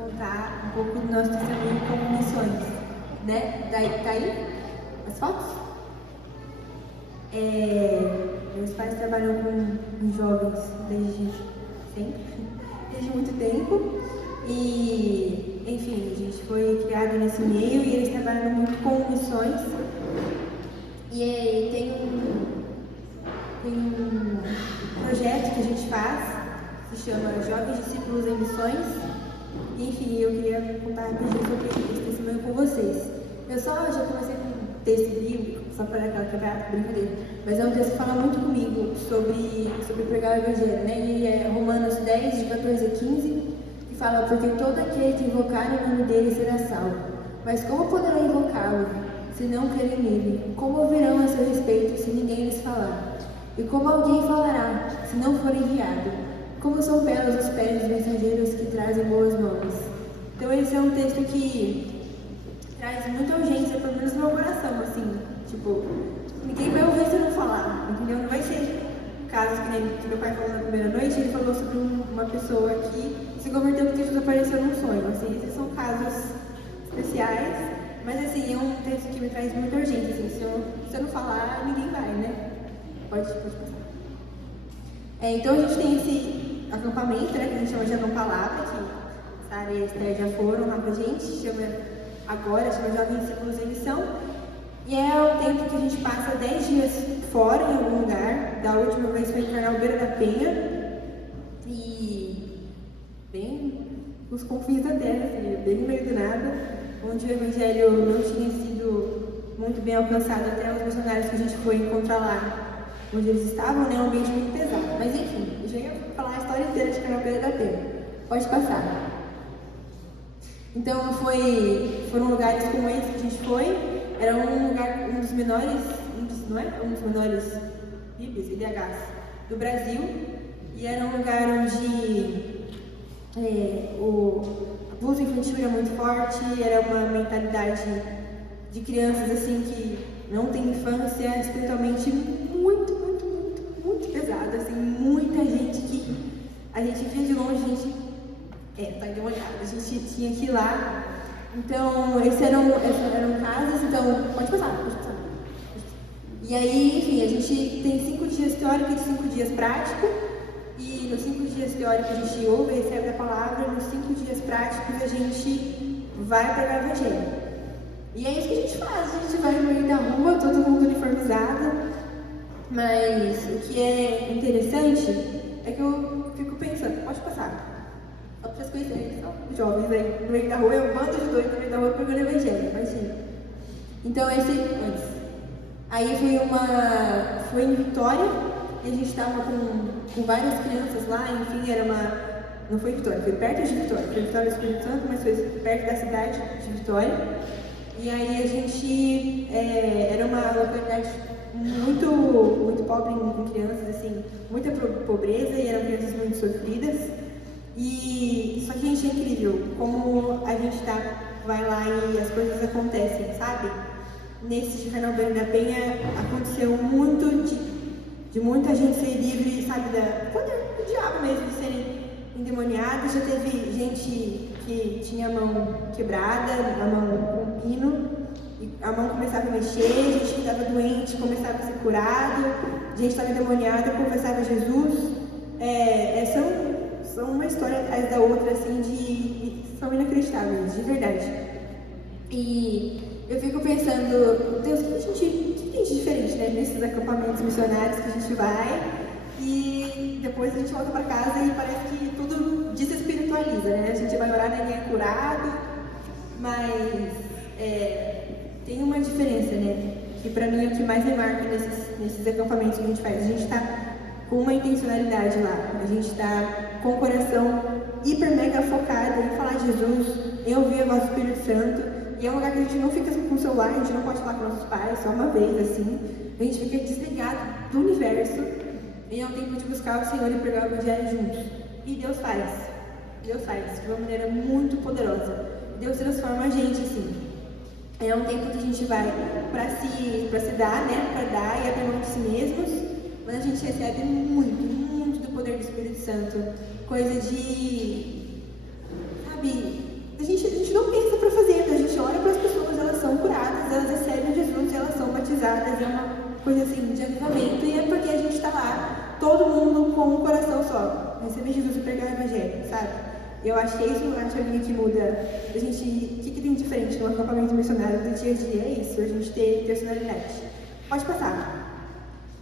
contar um pouco do nosso testemunho como missões, né? Tá aí as fotos? Meus pais trabalham com jovens desde sempre, desde muito tempo. E, enfim, a gente foi criado nesse meio e eles trabalham muito com missões. E aí tem um projeto que a gente faz, que se chama Jovens Discípulos em Missões. E, enfim, eu queria contar rapidinho sobre esse testemunho com vocês. Eu já comecei com um texto bíblico, só para dar aquela quebrada, brincadeira. Mas é um texto que fala muito comigo sobre pregar o Evangelho, né? E é Romanos 10, de 14 a 15, que fala: porque todo aquele que invocar o nome dele será salvo. Mas como poderão invocá-lo se não crerem nele? Como ouvirão a seu respeito se ninguém lhes falar? E como alguém falará se não for enviado? Como são belos os pés dos mensageiros que trazem boas novas. Então esse é um texto que traz muita urgência, pelo menos no meu coração, assim, tipo, ninguém vai ouvir se eu não falar, entendeu? Não vai ser casos que meu pai falou na primeira noite. Ele falou sobre uma pessoa que se converteu porque Jesus apareceu num sonho, assim, esses são casos especiais, mas assim, é um texto que me traz muita urgência, assim, se eu não falar, ninguém vai, né? Pode passar. Então a gente tem esse acampamento, né, que a gente chama de Não Palavra, que Sara e a Esther já foram lá pra gente, chama Jovens Discípulos em Missão. E é o tempo que a gente passa 10 dias fora, em algum lugar. Da última vez foi em Carnalbeira da Penha, e bem nos confins da terra, assim, bem no meio do nada, onde o Evangelho não tinha sido muito bem alcançado até os missionários que a gente foi encontrar lá, onde eles estavam, né, um ambiente muito pesado. Mas enfim, eu já ia falar a história inteira de Carnalbeira da Penha. Pode passar. Então foram lugares como esse que a gente foi. Era um dos menores PIBs, IDHs do Brasil. E era um lugar onde o abuso infantil era muito forte, era uma mentalidade de crianças assim que não tem infância, espiritualmente muito, muito, muito, muito pesada, assim, muita gente que a gente via de longe, a gente tá endemoniada, a gente tinha que ir lá. Então, esses eram casos, então, pode passar. E aí, enfim, a gente tem 5 dias teórico e 5 dias prático, e nos 5 dias teóricos a gente ouve e recebe a palavra, e nos 5 dias práticos a gente vai pregar o Evangelho. E é isso que a gente faz, a gente vai no meio da rua, todo mundo uniformizado, mas o que é interessante é que eu fico pensando, pode passar. Só para vocês conhecerem, só jovens aí no meio da rua, é um bando de doidos no meio da rua pregando o Evangelho, imagina. Então, antes. Aí foi em Vitória, e a gente estava com várias crianças lá, enfim, não foi Vitória, foi perto de Vitória, foi Vitória do Espírito Santo, mas foi perto da cidade de Vitória. E aí a gente, era uma localidade muito, muito pobre com crianças, assim, muita pobreza, e eram crianças muito sofridas. E só que, gente, é incrível como a gente vai lá e as coisas acontecem, sabe? Nesse de Carnalbeira da Penha aconteceu muito de muita gente ser livre, sabe, do diabo mesmo, de serem endemoniados. Já teve gente que tinha a mão quebrada, a mão com pino, e a mão começava a mexer, gente que estava doente começava a ser curado, gente que estava endemoniada confessava Jesus. São uma história atrás da outra, assim, são inacreditáveis, de verdade. E eu fico pensando, Deus, o que tem de diferente, né, nesses acampamentos missionários que a gente vai, e depois a gente volta para casa e parece que tudo desespiritualiza, né? A gente vai orar, ninguém é curado, mas tem uma diferença, né, que para mim é o que mais me marca nesses acampamentos que a gente faz. A gente está com uma intencionalidade lá, a gente está com o coração hiper mega focado em falar de Jesus, em ouvir a voz do Espírito Santo, e é um lugar que a gente não fica com o celular, a gente não pode falar com nossos pais só uma vez, assim, a gente fica desligado do universo, e é um tempo de buscar o Senhor e pregar o Evangelho juntos. E Deus faz de uma maneira muito poderosa. Deus transforma a gente, assim. É um tempo que a gente vai para se dar, né, para dar e abrir mão de si mesmos, mas a gente recebe muito, muito do poder do Espírito Santo, coisa de, sabe, coisa assim de avivamento, e é porque a gente está lá, todo mundo com um coração só, receber Jesus e pregar o Evangelho, sabe? Eu acho que é isso a chavinha que muda a gente. O que tem de diferente no acampamento missionário do dia a dia? É isso, a gente ter personalidade. Pode passar.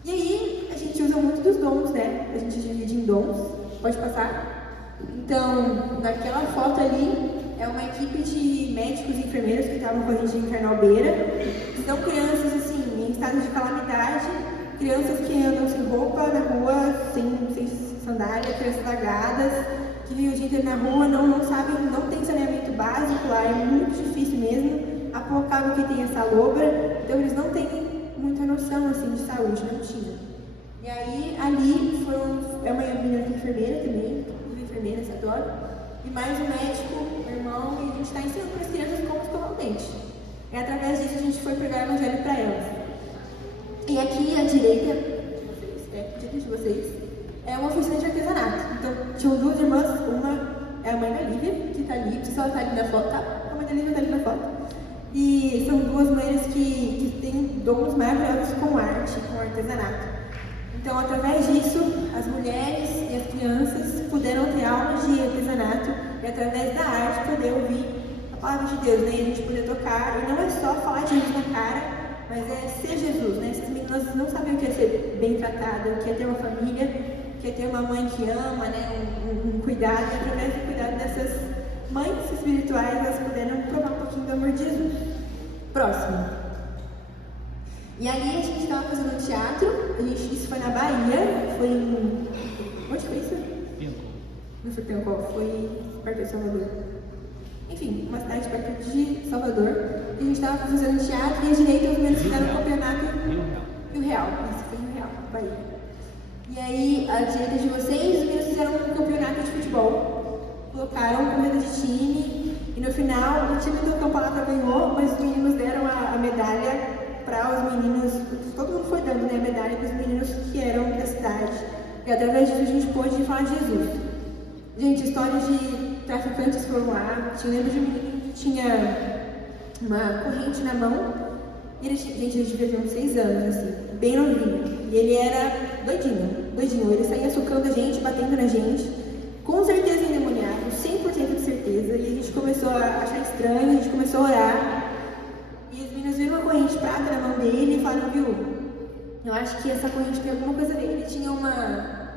E aí, a gente usa muito dos dons, né? A gente divide em dons. Pode passar. Então, naquela foto ali, é uma equipe de médicos e enfermeiros que estavam com a gente em Carnalbeira. São crianças, assim, em estado de calamidade, crianças que andam sem roupa na rua, sem sandália, crianças lagadas, que vivem o dia inteiro na rua, não sabem, não tem saneamento básico lá, é muito difícil mesmo. Há pouco cabo que tem essa lombra, então eles não têm muita noção, assim, de saúde, não tinha. E aí, ali, é uma menina enfermeira também, duas enfermeiras, adoro, e mais um médico, um irmão, e a gente está ensinando para as crianças como escovar o dente. E através disso a gente foi pregar o Evangelho para elas. E aqui à direita de vocês, é uma oficina de artesanato. Então, tinham duas irmãs, uma é a mãe da Lívia, que está ali, se ela está ali na foto, tá? A mãe da Lívia está ali na foto. E são duas mulheres que têm dons maravilhosos com arte, com artesanato. Então, através disso, as mulheres e as crianças puderam ter aulas de artesanato e, através da arte, poder ouvir a palavra de Deus, né? E a gente poder tocar. E não é só falar de Jesus na cara, mas é ser Jesus, né? Essas meninas não sabiam o que é ser bem tratada, o que é ter uma família, o que é ter uma mãe que ama, né? Um cuidado. E, através do cuidado dessas mães espirituais, elas puderam provar um pouquinho do amor de Jesus. Próximo. E ali a gente estava fazendo teatro, isso foi na Bahia, foi em... Onde foi isso? Não foi Piancó, foi perto de Salvador. Enfim, uma cidade perto de Salvador. E a gente estava fazendo teatro e à direita os meninos fizeram um campeonato Rio Real. Isso foi Rio Real, Bahia. E aí, à direita de vocês, os meninos fizeram um campeonato de futebol. Colocaram corrida de time e no final o time do campeonato ganhou, mas os meninos deram a medalha para os meninos, todo mundo foi dando, né, a medalha para os meninos que eram da cidade. E através disso a gente pôde falar de Jesus. Gente, histórias de traficantes foram lá, lembro de um menino que tinha uma corrente na mão, e ele devia ter uns 6 anos, assim, bem novinho. E ele era doidinho, ele saía socando a gente, batendo na gente, com certeza endemoniado, 100% de certeza, e a gente começou a achar estranho, a gente começou a orar. E os meninos viram uma corrente prata na mão dele e falaram, viu, eu acho que essa corrente tem alguma coisa dele. Ele tinha uma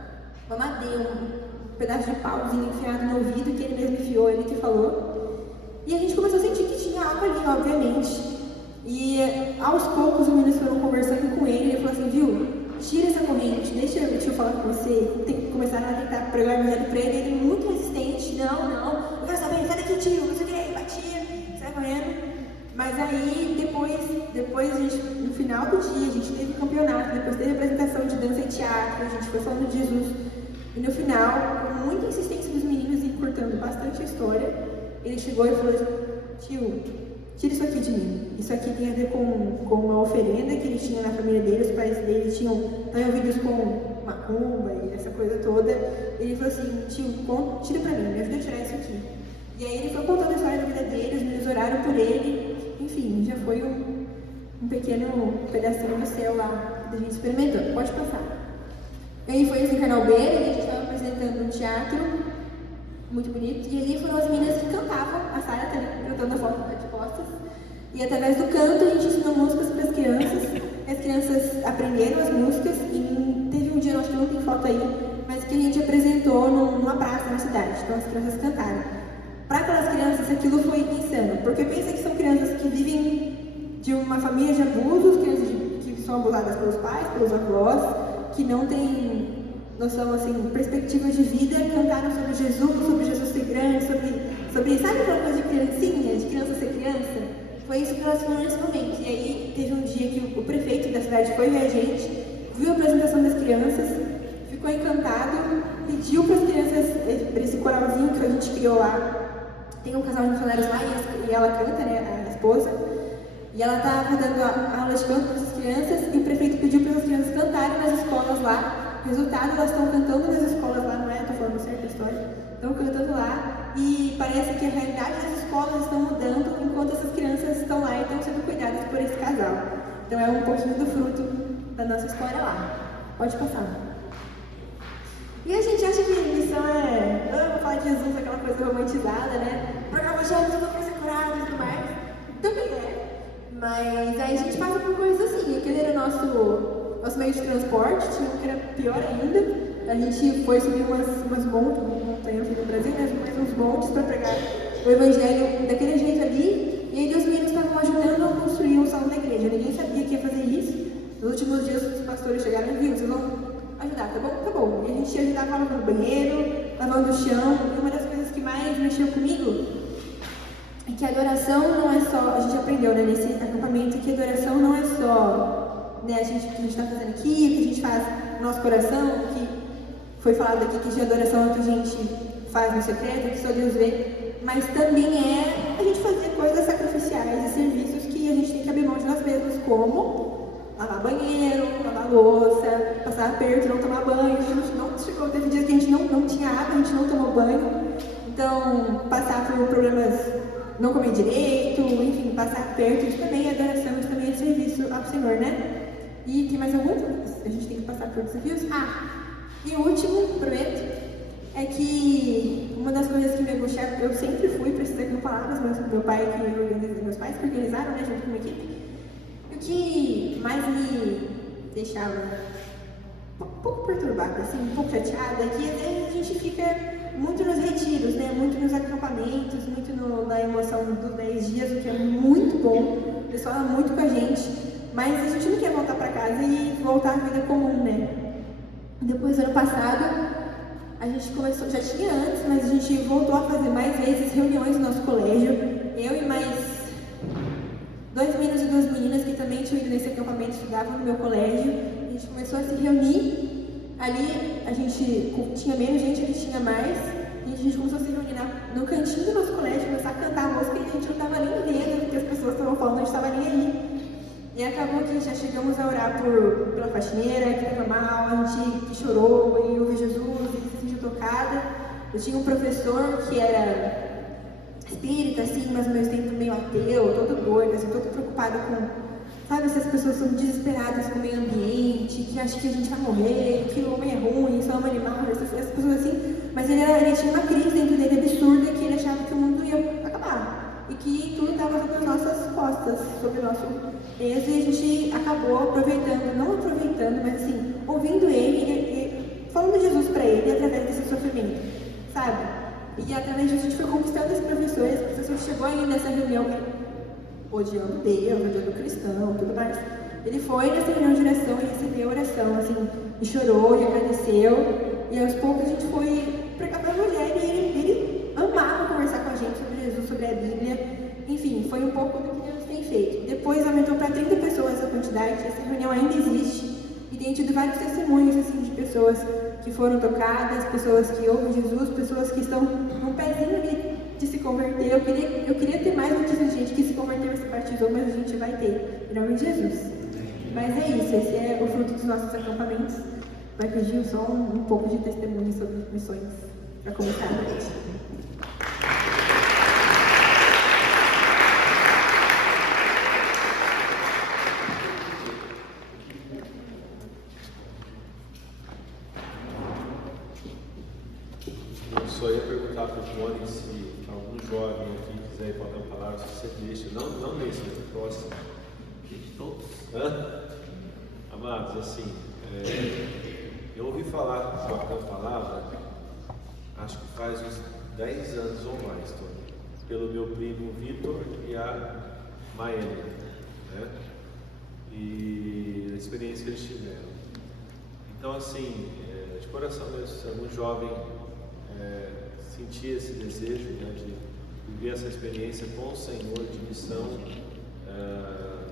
madeira, um pedaço de pauzinho enfiado no ouvido, que ele mesmo enfiou, ele que falou. E a gente começou a sentir que tinha algo ali, obviamente. E aos poucos os meninos foram conversando com ele, e ele falou assim, viu, tira essa corrente, deixa eu falar com você. Começaram a tentar pregar o evangelho pra ele, ele muito resistente, não, eu quero saber, sai daqui, tio, não sei o que, batia, sai correndo. Mas aí, depois a gente, no final do dia, a gente teve campeonato, depois teve apresentação de dança e teatro, a gente foi falando de Jesus. E no final, com muita insistência dos meninos e encurtando bastante a história, ele chegou e falou, tio, tira isso aqui de mim. Isso aqui tem a ver com uma oferenda que ele tinha na família dele, os pais dele estavam envolvidos com macumba e essa coisa toda. Ele falou assim, tio, tira pra mim, me ajuda a tirar isso aqui. E aí ele foi contando a história da vida dele, os meninos oraram por ele. Enfim, já foi um pequeno pedacinho do céu lá que a gente experimentou. Pode passar. E aí foi assim, Carnalbeira, e a gente estava apresentando um teatro muito bonito. E ali foram as meninas que cantavam, a Sara também cantando a foto de costas. E através do canto a gente ensinou músicas para as crianças. As crianças aprenderam as músicas e teve um dia, acho que não tem foto aí, mas que a gente apresentou numa praça na cidade. Então as crianças cantaram. Para aquelas crianças, aquilo foi insano, porque pensa que são crianças que vivem de uma família de abusos, crianças que são abusadas pelos pais, pelos avós, que não têm noção, assim, perspectiva de vida, cantaram sobre Jesus ser grande, sobre sabe aquela coisa de criancinha, de criança ser criança? Foi isso que elas foram nesse momento. E aí teve um dia que o prefeito da cidade foi ver a gente, viu a apresentação das crianças, ficou encantado, pediu para as crianças, para esse coralzinho que a gente criou lá. Tem um casal de missionários lá e ela canta, né, a esposa. E ela estava dando a aula de canto para essas crianças e o prefeito pediu para as crianças cantarem nas escolas lá. Resultado, elas estão cantando nas escolas lá, não é? Estou falando certo a história. Estão cantando lá e parece que a realidade das escolas estão mudando enquanto essas crianças estão lá e estão sendo cuidadas por esse casal. Então é um pouquinho do fruto da nossa história lá. Pode passar. E a gente acha que missão vou falar de Jesus, aquela coisa romantizada, né? Porque eu chamo tudo para ser curado e tudo mais. Também é. Mas aí a gente passa por coisas assim. Aquele era o nosso meio de transporte, tinha um que era pior ainda. A gente foi subir umas montanhas aqui no Brasil, né? Uns montes para pregar o evangelho daquele jeito ali. E aí os meninos estavam ajudando a construir um salão da igreja. Ninguém sabia que ia fazer isso. Nos últimos dias os pastores chegaram e viram, vocês vão ajudar, tá bom? Tá bom. E a gente ajudava lavando o banheiro, lavando o chão. E uma das coisas que mais mexeu comigo é que a adoração não é só, a gente aprendeu, né, nesse acampamento, que a adoração não é só, né, o que a gente está fazendo aqui, o que a gente faz no nosso coração, que foi falado aqui que a adoração é o que a gente faz no secreto, que só Deus vê, mas também é a gente fazer coisas sacrificiais e serviços que a gente tem que abrir mão de nós mesmos, como lavar banheiro, lavar louça, passar aperto, não tomar banho. A gente não chegou, teve dias que a gente não tinha água, a gente não tomou banho. Então, passar por problemas, não comer direito, enfim, passar aperto, isso também é adoração, isso também é serviço ao Senhor, né? E tem mais algum? A gente tem que passar por desafios? E o último, prometo, é que uma das coisas que me angustiava, eu sempre fui para estudar com palavras, mas meus pais que organizaram, né, junto com uma equipe. O que mais me deixava um pouco perturbada, assim, um pouco chateada, é que às vezes a gente fica muito nos retiros, né, muito nos acampamentos, muito na emoção dos 10 dias, o que é muito bom, o pessoal é muito com a gente, mas a gente não quer voltar para casa e voltar à vida comum, né? Depois, ano passado, a gente começou, já tinha antes, mas a gente voltou a fazer mais vezes reuniões no nosso colégio. Eu e mais 2 meninos e 2 meninas que também tinham ido nesse acampamento, estudavam no meu colégio. A gente começou a se reunir. Ali a gente tinha menos gente, ali tinha mais. E a gente começou a se reunir no cantinho do nosso colégio, começar a cantar a música e a gente não estava nem vendo o que as pessoas estavam falando, a gente estava nem aí. E acabou que já chegamos a orar pela faxineira, que estava mal, a gente que chorou e ouviu Jesus e se sentiu tocada. Eu tinha um professor que era espírita, assim, mas ao mesmo tempo meio ateu, todo doido, assim, todo preocupado com, sabe, essas pessoas são desesperadas com o meio ambiente, que acham que a gente vai morrer, que o homem é ruim, só é um animal, essas pessoas assim. Mas ele tinha uma crise dentro dele absurda, que ele achava que o mundo ia acabar e que tudo estava sobre as nossas costas, sobre o nosso peso, e a gente acabou não aproveitando, mas assim, ouvindo ele e falando de Jesus para ele através desse sofrimento, sabe? E através disso a gente foi conquistando esse professor chegou aí nessa reunião, odiando Deus, odiando cristão, tudo mais. Ele foi nessa reunião de oração e recebeu a oração, assim, e chorou e agradeceu, e aos poucos a gente foi pregar para a mulher e ele amava conversar com a gente sobre Jesus, sobre a Bíblia. Enfim, foi um pouco do que Deus tem feito. Depois aumentou para 30 pessoas a quantidade, essa reunião ainda existe, e tem tido vários testemunhos assim, de pessoas que foram tocadas, pessoas que ouvem Jesus, pessoas que estão num pezinho ali de se converter. Eu queria ter mais notícias de gente que se converteu e se batizou, mas a gente vai ter, em nome de Jesus. Mas é isso, esse é o fruto dos nossos acampamentos. Vai pedir só um pouco de testemunho sobre missões, para começar a noite. Só ia perguntar para o Johnny se algum jovem aqui quiser ir para a palavra, se você deixa, não nesse, mas no próximo. De todos? Amados, assim, eu ouvi falar da palavra, acho que faz uns 10 anos ou mais, Tony, pelo meu primo Vitor e a Maene, né? E a experiência que eles tiveram. Então, assim, de coração mesmo, se algum jovem sentir esse desejo, né, de viver essa experiência com o Senhor, de missão,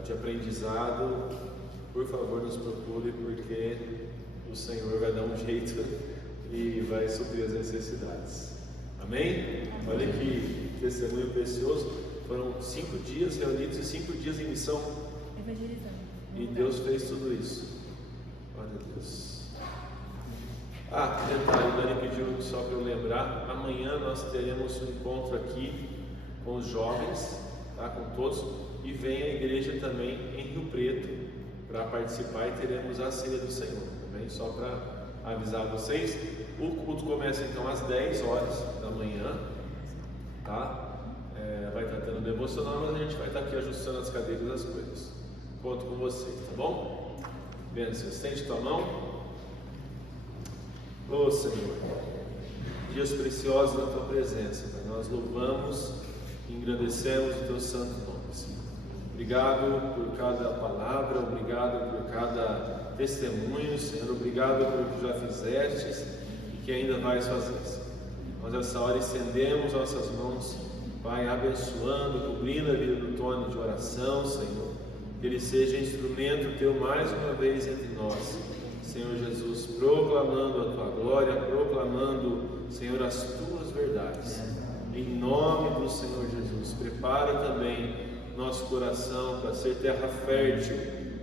de aprendizado, por favor nos procure, porque o Senhor vai dar um jeito e vai suprir as necessidades. Amém? Olha que testemunho precioso. Foram 5 dias reunidos e 5 dias em missão. Evangelizando. E Deus fez tudo isso. Glória a Deus. Detalhe, o Dani pediu só para eu lembrar, amanhã nós teremos um encontro aqui com os jovens, tá? Com todos, e vem a igreja também em Rio Preto, para participar e teremos a ceia do Senhor, também só para avisar vocês. O culto começa então às 10 horas da manhã, tá? Vai estar tendo devocional, mas a gente vai estar aqui ajustando as cadeiras, as coisas. Conto com vocês, tá bom? Bênção, estende tua mão. Ô Senhor, dias preciosos da tua presença, Pai. Nós louvamos e engrandecemos o teu santo nome, Senhor. Obrigado por cada palavra, obrigado por cada testemunho, Senhor. Obrigado pelo que já fizestes e que ainda vais fazer, Senhor. Nós nessa hora estendemos nossas mãos, Pai, abençoando, cobrindo a vida do Tony de oração, Senhor. Que ele seja instrumento teu mais uma vez entre nós, Senhor Jesus, proclamando a tua glória, proclamando, Senhor, as tuas verdades. Em nome do Senhor Jesus, prepara também nosso coração para ser terra fértil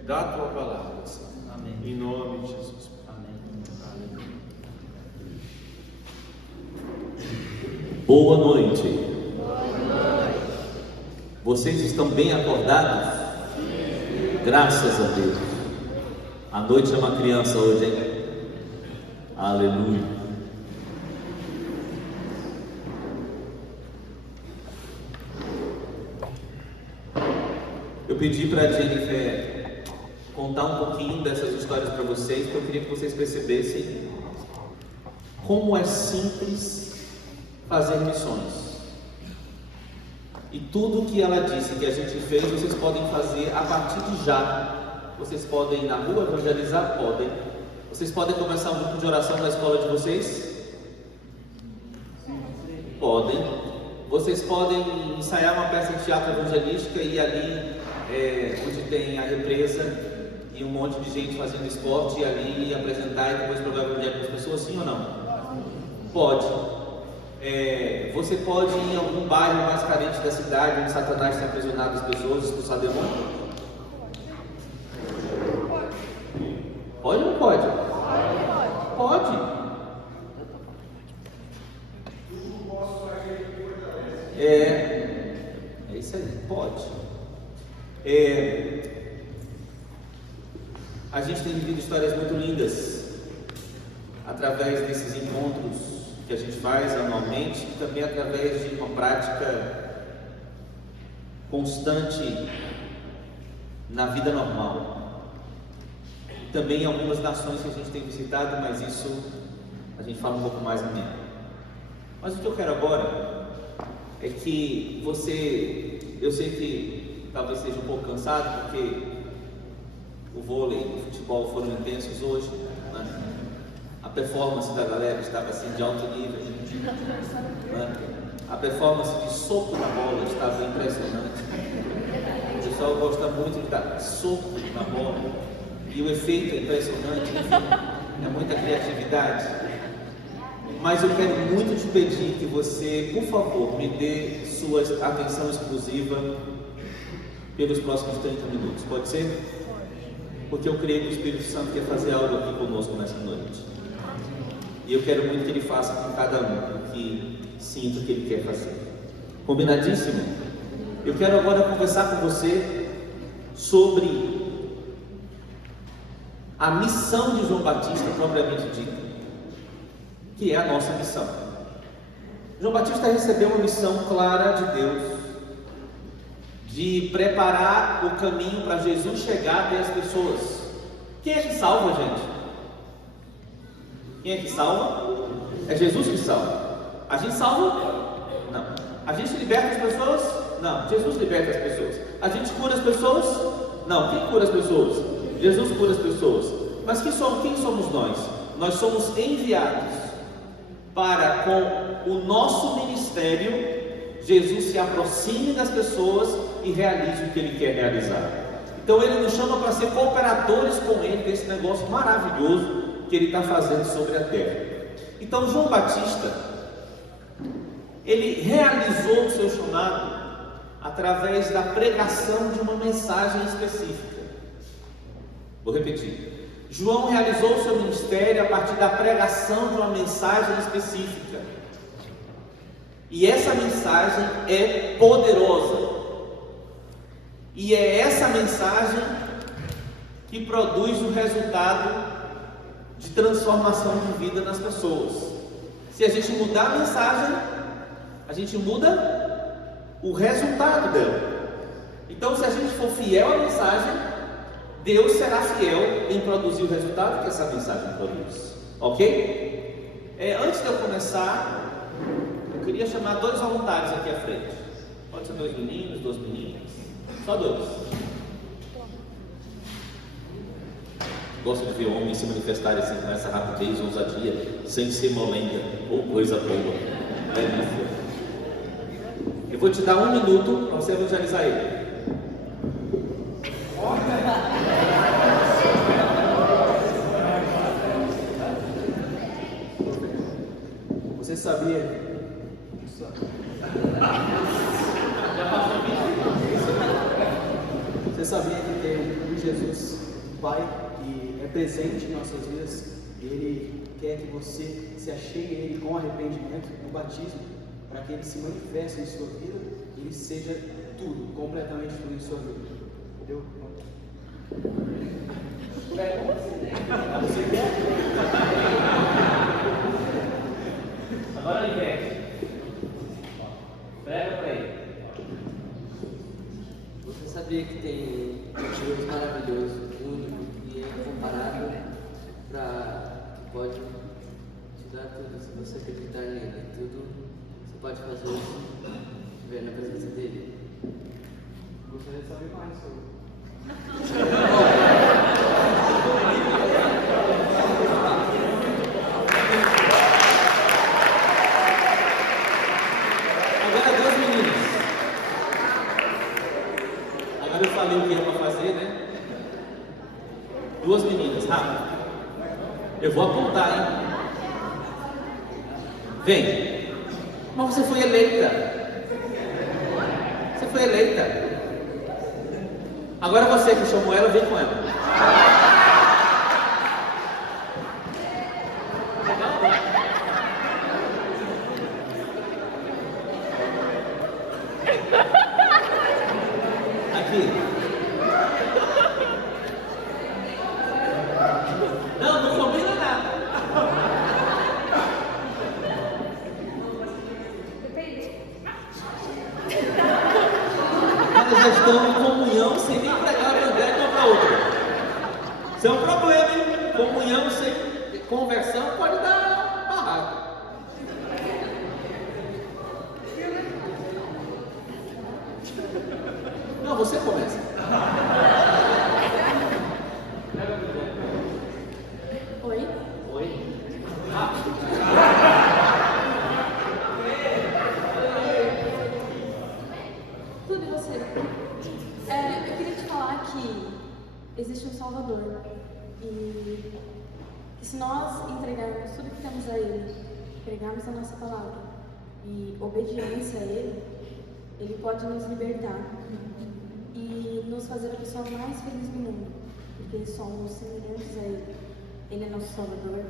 da tua palavra, Senhor. Amém. Em nome de Jesus. Amém. Boa noite. Vocês estão bem acordados? Graças a Deus. A noite é uma criança hoje, hein? Aleluia. Eu pedi para a Jennifer contar um pouquinho dessas histórias para vocês, porque eu queria que vocês percebessem como é simples fazer missões. E tudo que ela disse que a gente fez, vocês podem fazer a partir de já. Vocês podem ir na rua evangelizar? Podem. Vocês podem começar um grupo de oração na escola de vocês? Podem. Vocês podem ensaiar uma peça de teatro evangelística e ir ali onde tem a represa e um monte de gente fazendo esporte, e ali apresentar e depois provar o evangelho para as pessoas, sim ou não? Pode. Você pode ir em algum bairro mais carente da cidade, onde Satanás tem aprisionado as pessoas, expulsar demônio? Pode ou não pode? Pode. É isso aí, pode. A gente tem vivido histórias muito lindas através desses encontros que a gente faz anualmente, e também através de uma prática constante na vida normal. Também em algumas nações que a gente tem visitado, mas isso a gente fala um pouco mais amanhã. Mas o que eu quero agora é que você, eu sei que talvez seja um pouco cansado, porque o vôlei e o futebol foram intensos hoje, né? A performance da galera estava assim de alto nível, né? A performance de soco na bola estava impressionante. O pessoal gosta muito de dar soco na bola e o efeito é impressionante, é muita criatividade. Mas eu quero muito te pedir que você, por favor, me dê sua atenção exclusiva pelos próximos 30 minutos, pode ser? Porque eu creio que o Espírito Santo quer fazer algo aqui conosco nessa noite. E eu quero muito que Ele faça com cada um o que sinto que Ele quer fazer. Combinadíssimo? Eu quero agora conversar com você sobre a missão de João Batista propriamente dita, que é a nossa missão. João Batista recebeu uma missão clara de Deus, de preparar o caminho para Jesus chegar até as pessoas. Quem é que salva, gente? Quem é que salva? É Jesus que salva. A gente salva? Não. A gente liberta as pessoas? Não. Jesus liberta as pessoas. A gente cura as pessoas? Não. Quem cura as pessoas? Jesus cura as pessoas. Mas quem somos nós? Nós somos enviados para, com o nosso ministério, Jesus se aproxime das pessoas e realize o que Ele quer realizar. Então Ele nos chama para ser cooperadores com Ele desse negócio maravilhoso que Ele está fazendo sobre a terra. Então João Batista, ele realizou o seu chamado através da pregação de uma mensagem específica. Vou repetir. João realizou o seu ministério a partir da pregação de uma mensagem específica. E essa mensagem é poderosa. E é essa mensagem que produz o resultado de transformação de vida nas pessoas. Se a gente mudar a mensagem, a gente muda o resultado dela. Então, se a gente for fiel à mensagem, Deus será fiel em produzir o resultado que essa mensagem produz. Ok? Antes de eu começar, eu queria chamar 2 voluntários aqui à frente. Pode ser 2 meninos, 2 meninas. Só 2. Gosto de ver homens se manifestarem assim com essa rapidez, ousadia, sem ser molenga ou coisa boa. Eu vou te dar 1 minuto para você evangelizar ele. Você sabia? Você sabia que tem um Jesus, um Pai, que é presente em nossas vidas? Ele quer que você se achegue a Ele com arrependimento no batismo, para que Ele se manifeste em sua vida e Ele seja tudo, completamente tudo em sua vida. Entendeu? Você quer? Agora inverte. Prega para ele. Você sabia que tem um Deus maravilhoso, único e incomparável, que pode te dar tudo se você acreditar nele? Tudo você pode fazer se estiver na presença dele. Gostaria de saber mais sobre. Agora 2 meninos. Agora eu falei o que era para fazer, né? 2 meninas, rápido. Eu vou apontar, hein? Vem. Mas você foi eleita. Você foi eleita. Agora você que chamou ela, vem com ela. Aqui. Não combina nada. Elas já estão em comunhão sem nem pregar o evangelho uma para outra. Isso é um problema, hein? Comunhão sem conversão pode dar barraco. Não, você começa. Oi? Oi? Tudo e você? Eu queria te falar que existe um Salvador e se nós entregarmos tudo que temos a Ele, pregarmos a nossa palavra e obediência a Ele, Ele pode nos libertar e nos fazer a pessoa mais feliz do mundo, porque somos semelhantes a Ele. Ele é nosso Salvador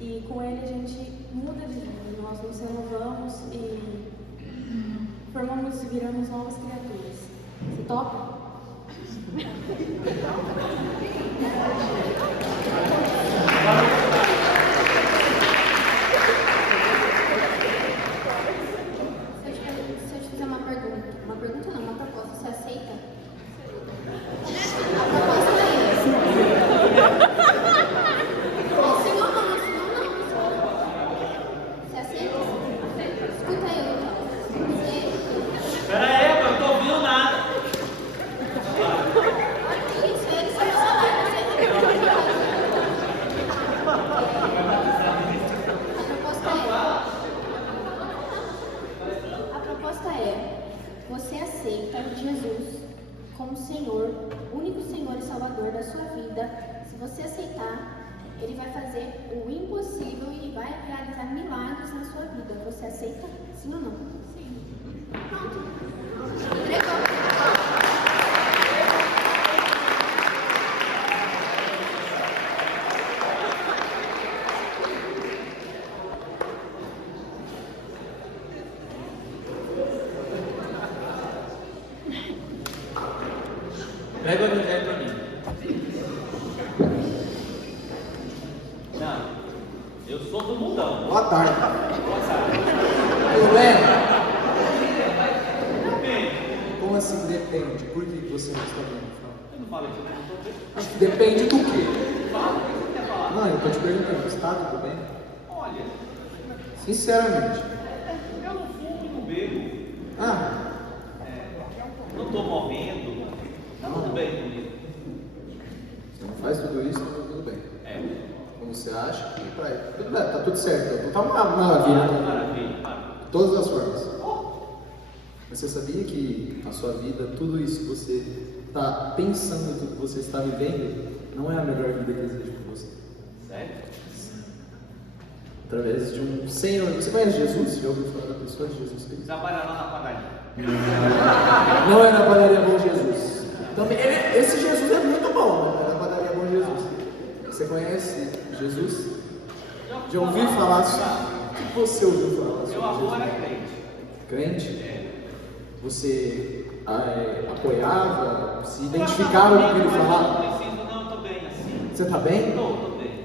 e com Ele a gente muda de vida, nós nos renovamos e formamos e viramos novas criaturas. Você topa? Se eu te fizer uma pergunta não, uma proposta, você aceita? A proposta é essa. Sim ou não? Você aceita? Escuta eu então. Espera aí, eu não estou ouvindo nada. Isso, ele só não A proposta é: você aceita Jesus como Senhor, único Senhor e Salvador da sua vida. Se você aceitar, Ele vai fazer o impossível e vai realizar milagres na sua vida. Você aceita? Sim ou não? Sim. Pronto. Entregou. Prega o evangelho para mim. Boa tarde. Tudo bem? Como assim depende? Por que você não está bem? Eu não falei que eu não estou bem. Depende do quê? Fala, o que você quer falar? Não, eu estou te perguntando, está tudo bem? Olha, Sinceramente. eu não fumo e não bebo. Ah, Não estou morrendo. Está tudo bem comigo. você não faz tudo isso, então tudo bem. É. Como você acha que tá tudo certo, tá uma maravilha. Maravilha. Todas as formas. Mas você sabia que a sua vida, tudo isso que você está pensando, tudo que você está vivendo, não é a melhor vida que existe para você? Sério? Através de um Senhor. Você conhece Jesus? Já ouviu falar da pessoa de Jesus Cristo? Trabalha lá na padaria. Não é na padaria Bom Jesus. Também, esse Jesus é muito bom, né? É na padaria Bom Jesus. Você conhece Jesus? Já ouviu falar sobre? O que você ouviu falar sobre Meu avô era Jesus? crente. Crente? Você apoiava, se identificava com o que ele falava? Não preciso, não, estou bem assim. Você está bem? Estou bem.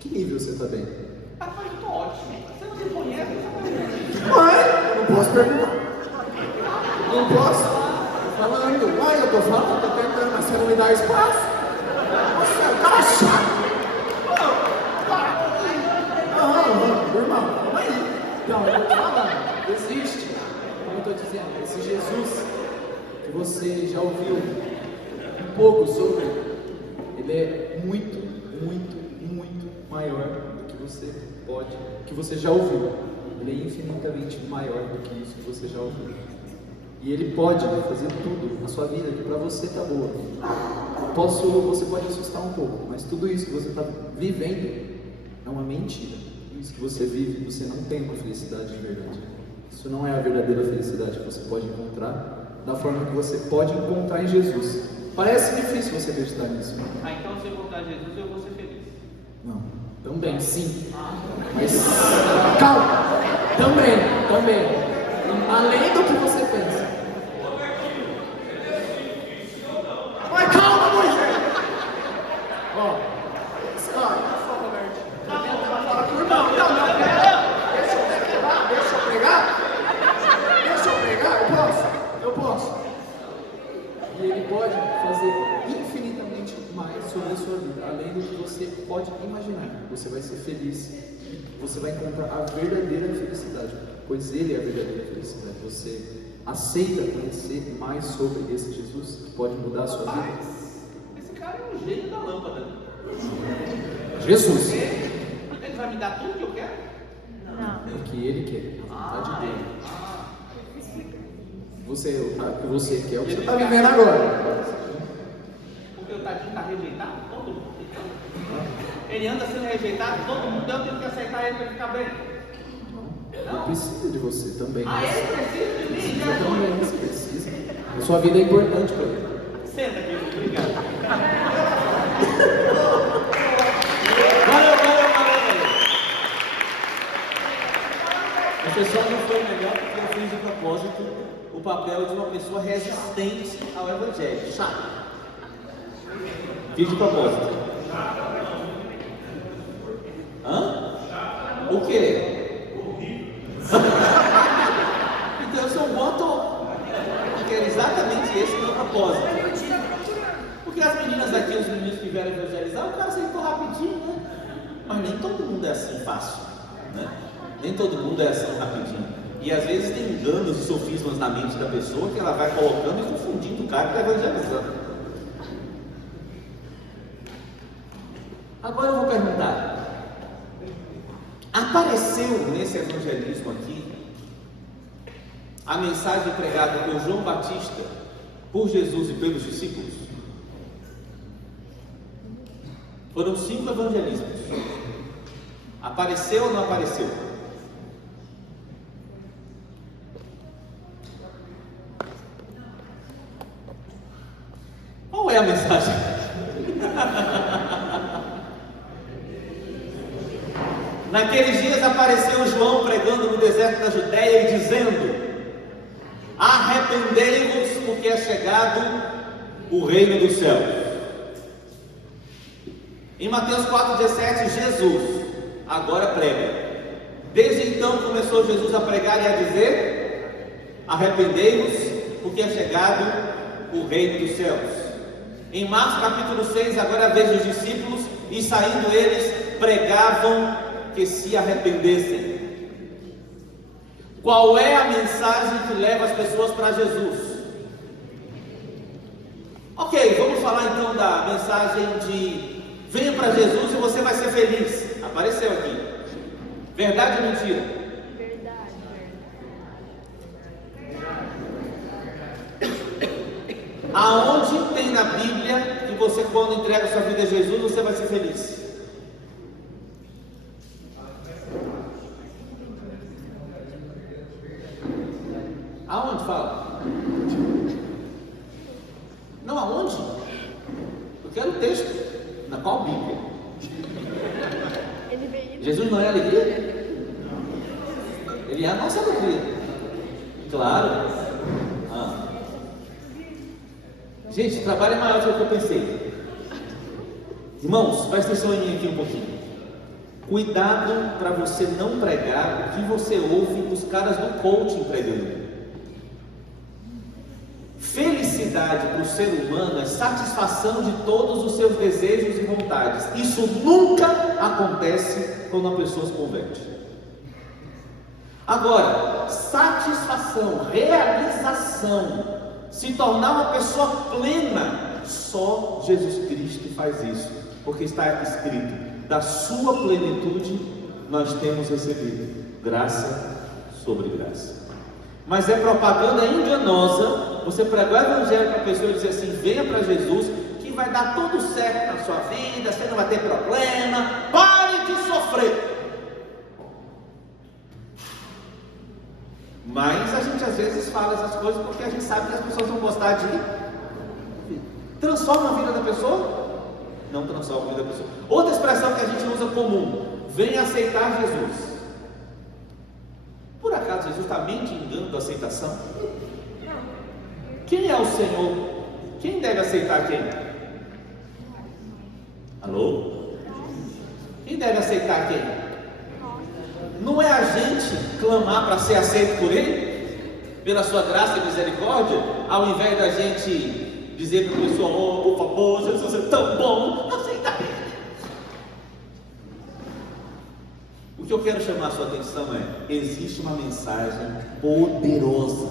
Que nível você está bem? Rapaz, eu estou ótimo. Você não se conhece, você está bem. Uai, eu não posso perguntar. Não posso. Tô falando. Uai, eu tô falando, tô tentando, mas você não me dá espaço. Nossa, o cara é chato. Não, irmão, calma aí. Não, eu tô te falando. Existe, como eu tô dizendo, esse Jesus que você já ouviu um pouco sobre, ele é muito, muito, muito maior do que você pode, que você já ouviu. Ele é infinitamente maior do que isso que você já ouviu. E ele pode fazer tudo na sua vida que para você está boa. Você pode assustar um pouco, mas tudo isso que você está vivendo é uma mentira. Isso que você vive, você não tem uma felicidade de verdade. Isso não é a verdadeira felicidade que você pode encontrar da forma que você pode encontrar em Jesus. Parece difícil você acreditar nisso. Então se eu encontrar Jesus, eu vou ser feliz. Não, também, sim. Mas calma, também. Além do que você pensa. Mas calma, Moisés! Ó, fala com o irmão. Não, deixa eu pregar? Eu posso. E ele pode fazer infinitamente mais sobre a sua vida, além do que você pode imaginar. Você vai ser feliz, você vai encontrar a verdadeira felicidade, pois ele é a verdadeira felicidade. Você aceita conhecer mais sobre esse Jesus que pode mudar a sua vida? Esse cara é um gênio da lâmpada. Jesus. Ele vai me dar tudo que eu quero? É o que ele quer, a vontade dele. O que você quer é o que você está vivendo agora. Porque o tadinho está rejeitado, todo mundo. Ele anda sendo rejeitado, todo mundo, eu tenho que aceitar ele para ficar bem. Ele precisa de você também. Ele precisa de mim, Você também precisa. A sua vida é importante para ele. Senta aqui, obrigado. Valeu. O pessoal não foi melhor porque eu fiz de propósito o papel de uma pessoa resistente ao Evangelho. Chato. Fiz de propósito. Hã? O quê? Então eu sou um bom ator. Porque era exatamente esse o meu propósito. Porque as meninas aqui, os meninos que vieram evangelizar, o cara aceitou rapidinho, né? Mas nem todo mundo é assim fácil, né? Nem todo mundo é assim rapidinho. E às vezes tem enganos e sofismas na mente da pessoa que ela vai colocando e confundindo o cara que está evangelizando. Agora eu vou perguntar: apareceu nesse evangelismo aqui a mensagem pregada por João Batista, por Jesus e pelos discípulos? Foram 5 evangelismos. Apareceu ou não apareceu? Qual é a mensagem? Naqueles dias apareceu João pregando no deserto da Judéia e dizendo: arrependei-vos, porque é chegado o reino dos céus. Em Mateus 4,17, Jesus agora prega: Desde então começou Jesus a pregar e a dizer: arrependei-vos, porque é chegado o reino dos céus. Em Marcos capítulo 6, agora é a vez dos discípulos, e saindo eles, pregavam que se arrependessem. Qual é a mensagem que leva as pessoas para Jesus? Ok, vamos falar então da mensagem de venha para Jesus e você vai ser feliz. Apareceu aqui. Verdade ou mentira? Verdade. Aonde tem na Bíblia que você, quando entrega sua vida a Jesus, você vai ser feliz? Aonde fala? Não, aonde? Eu quero o texto. Na qual Bíblia? Jesus não é alegria? Ele é a nossa alegria. Claro. Gente, o trabalho é maior do que eu pensei. Irmãos, presta atenção em mim aqui um pouquinho. Cuidado para você não pregar o que você ouve dos caras do coaching pregando. Felicidade para o ser humano é satisfação de todos os seus desejos e vontades. Isso nunca acontece quando a pessoa se converte. Agora, satisfação, realização, se tornar uma pessoa plena, só Jesus Cristo faz isso, porque está escrito: da sua plenitude nós temos recebido graça sobre graça. Mas é propaganda enganosa você pregar o evangelho para a pessoa e dizer assim: venha para Jesus, que vai dar tudo certo na sua vida, você não vai ter problema, pare de sofrer. Mas a gente às vezes fala essas coisas porque a gente sabe que as pessoas vão gostar de. Transforma a vida da pessoa? Não transforma a vida da pessoa. Outra expressão que a gente usa comum: venha aceitar Jesus. Por acaso Jesus está mendigando a aceitação? Quem é o Senhor? Quem deve aceitar quem? Alô? Quem deve aceitar quem? Não é a gente clamar para ser aceito por Ele? Pela sua graça e misericórdia? Ao invés da gente dizer para a pessoa: oh, por favor, Jesus é tão bom, aceita Ele. O que eu quero chamar a sua atenção é: existe uma mensagem poderosa,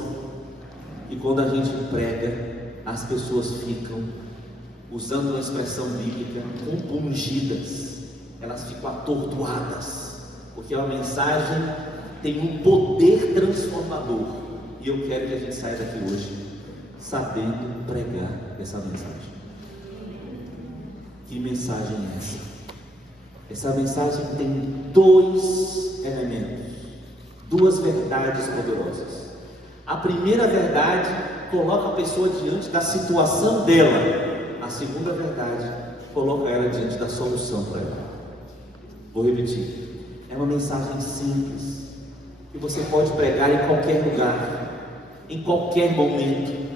e quando a gente prega, as pessoas ficam, usando uma expressão bíblica, compungidas, elas ficam atordoadas, porque a mensagem tem um poder transformador, e eu quero que a gente saia daqui hoje sabendo pregar essa mensagem. Que mensagem é essa? Essa mensagem tem dois elementos, duas verdades poderosas. A primeira verdade coloca a pessoa diante da situação dela. A segunda verdade coloca ela diante da solução para ela. Vou repetir. É uma mensagem simples, que você pode pregar em qualquer lugar, em qualquer momento.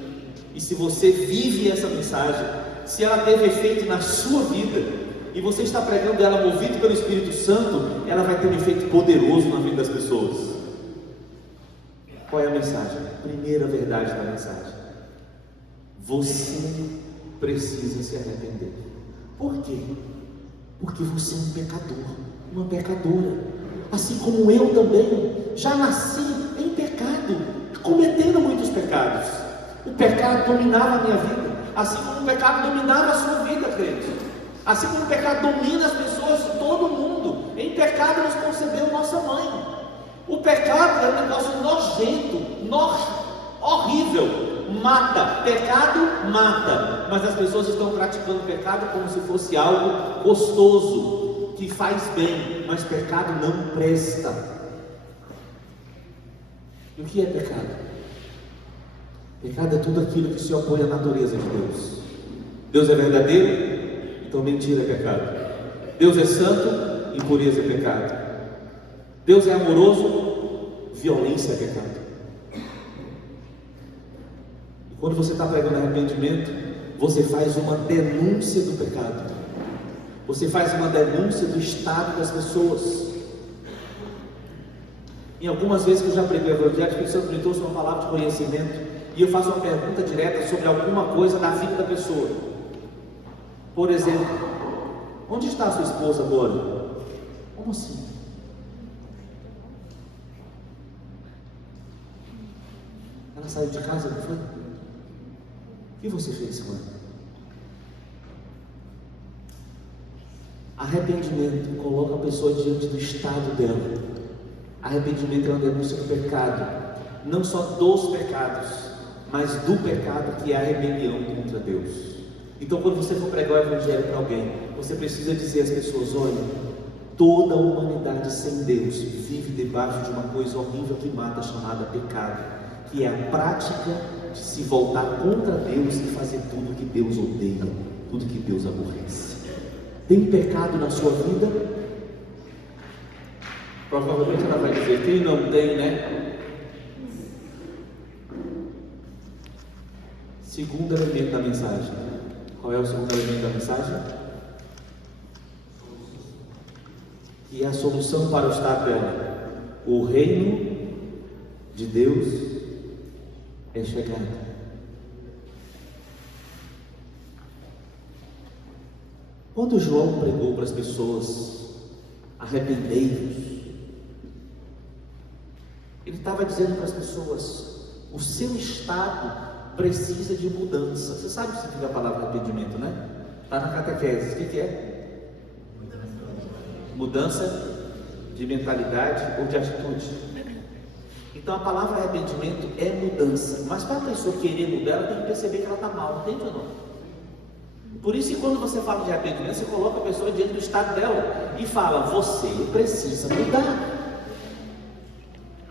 E se você vive essa mensagem, se ela teve efeito na sua vida, e você está pregando ela movido pelo Espírito Santo, ela vai ter um efeito poderoso na vida das pessoas. Qual é a mensagem? Primeira verdade da mensagem: você precisa se arrepender. Por quê? Porque você é um pecador, uma pecadora, assim como eu também. Já nasci em pecado, cometendo muitos pecados. O pecado dominava a minha vida, assim como o pecado dominava a sua vida, crente. Assim como o pecado domina as pessoas de todo mundo. Em pecado nos concebeu nossa mãe. O pecado é um negócio nojento, horrível, mata. Pecado mata. Mas as pessoas estão praticando pecado como se fosse algo gostoso, que faz bem. Mas pecado não presta. E o que é pecado? Pecado é tudo aquilo que se opõe à natureza de Deus. Deus é verdadeiro? Então mentira é pecado. Deus é santo, impureza é pecado. Deus é amoroso, violência é pecado. E quando você está pregando arrependimento, você faz uma denúncia do pecado. Você faz uma denúncia do estado das pessoas. Em algumas vezes que eu já preguei o Evangelho, o Espírito Santo me trouxe uma palavra de conhecimento e eu faço uma pergunta direta sobre alguma coisa da vida da pessoa. Por exemplo, onde está a sua esposa agora? Como assim? Ela saiu de casa, não foi? O que você fez com ela? Arrependimento coloca a pessoa diante do estado dela. Arrependimento é uma denúncia do pecado, não só dos pecados, mas do pecado que é a rebelião contra Deus. Então, quando você for pregar o Evangelho para alguém, você precisa dizer às pessoas: olha, toda a humanidade sem Deus vive debaixo de uma coisa horrível que mata, chamada pecado, que é a prática de se voltar contra Deus e fazer tudo que Deus odeia, tudo que Deus aborrece. Tem pecado na sua vida? Provavelmente ela vai dizer: quem não tem, né? Segundo elemento da mensagem. Qual é o segundo elemento da mensagem? Que é a solução para o estado dela. O reino de Deus é chegado. Quando João pregou para as pessoas: arrependei-vos, ele estava dizendo para as pessoas: o seu estado precisa de mudança. Você sabe o que significa a palavra arrependimento, né? Está na catequese. O que é? Mudança de mentalidade ou de atitude. Então a palavra arrependimento é mudança. Mas para a pessoa querer mudar, ela tem que perceber que ela está mal, entende ou não? Por isso que quando você fala de arrependimento, você coloca a pessoa diante do estado dela e fala: você precisa mudar.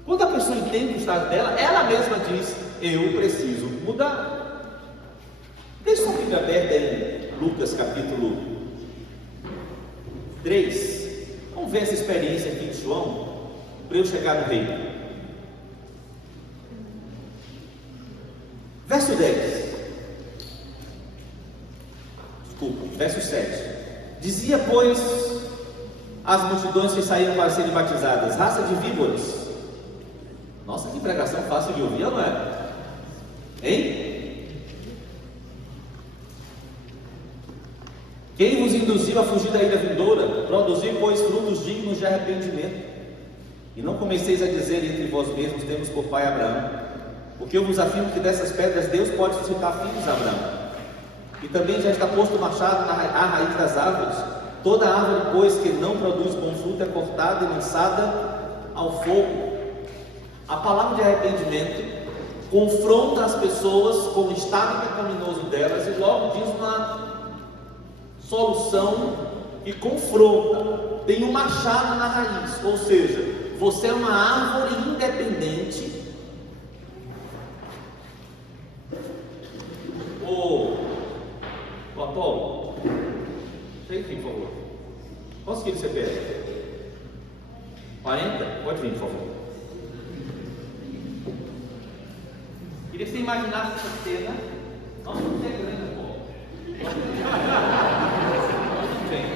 Quando a pessoa entende o estado dela, ela mesma diz: eu preciso mudar. Deixa sua Bíblia aberta em Lucas capítulo 3. Vamos ver essa experiência aqui de João, para eu chegar no reino. Verso 10. Desculpa, verso 7. Dizia, pois, as multidões que saíram para serem batizadas: raça de víboras. Nossa, que pregação fácil de ouvir, não é? Hein? Quem vos induziu a fugir da ilha vindoura? Produzi, pois, frutos dignos de arrependimento. E não comeceis a dizer entre vós mesmos: temos por pai Abraão. Porque eu vos afirmo que dessas pedras Deus pode suscitar filhos a Abraão. E também já está posto o machado à raiz das árvores. Toda árvore, pois, que não produz bom fruto é cortada e lançada ao fogo. A palavra de arrependimento confronta as pessoas com o estado pecaminoso delas e logo diz uma solução que confronta. Tem um machado na raiz, ou seja, você é uma árvore independente. O Apolo, chega aqui, por favor. Quantos quilos você pesa? 40? Pode vir, por favor. Queria que você imaginasse essa cena. Nossa, você é grande, pô. Muito bem.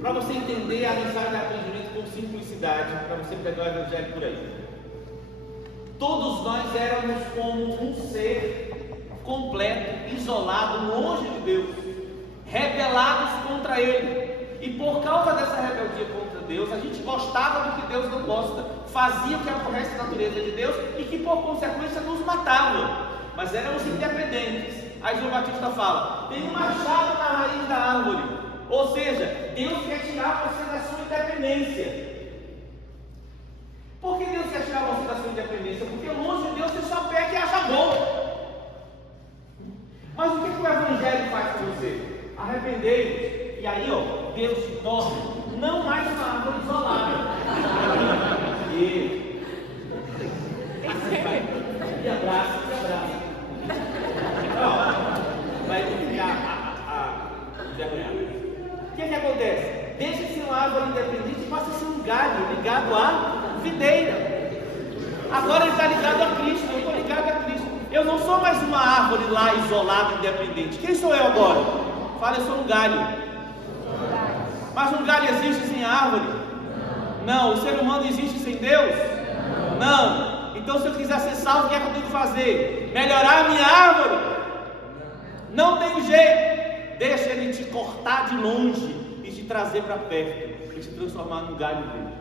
Para você entender a mensagem de arrependimento com simplicidade, para você pegar o Evangelho por aí. Todos nós éramos como um ser completo, isolado, longe de Deus, rebelados contra Ele. E por causa dessa rebeldia contra Deus, a gente gostava do que Deus não gosta, fazia o que aborrece a natureza de Deus e que por consequência nos matava. Mas éramos independentes. Aí João Batista fala: tem um machado na raiz da árvore. Ou seja, Deus quer tirar você da sua independência. Por que Deus quer tirar você da sua independência? Porque longe de Deus você só peca e acha bom. Mas o que o Evangelho faz com você? Arrependei-vos. E aí, Deus se torna não mais uma árvore isolada. E abraça, vai ficar envergonhado. O que acontece? Deixa de ser uma árvore independente e passa a ser um galho ligado à videira. Agora ele está ligado a Cristo. Eu estou ligado a Cristo. Eu não sou mais uma árvore lá isolada, independente. Quem sou eu agora? Fala, eu sou um galho. Mas um galho existe sem árvore? Não. O ser humano existe sem Deus? Não. Então, se eu quiser ser salvo, o que é que eu tenho que fazer? Melhorar a minha árvore? Não tem jeito. Deixa ele te cortar de longe e te trazer para perto e te transformar num galho dele.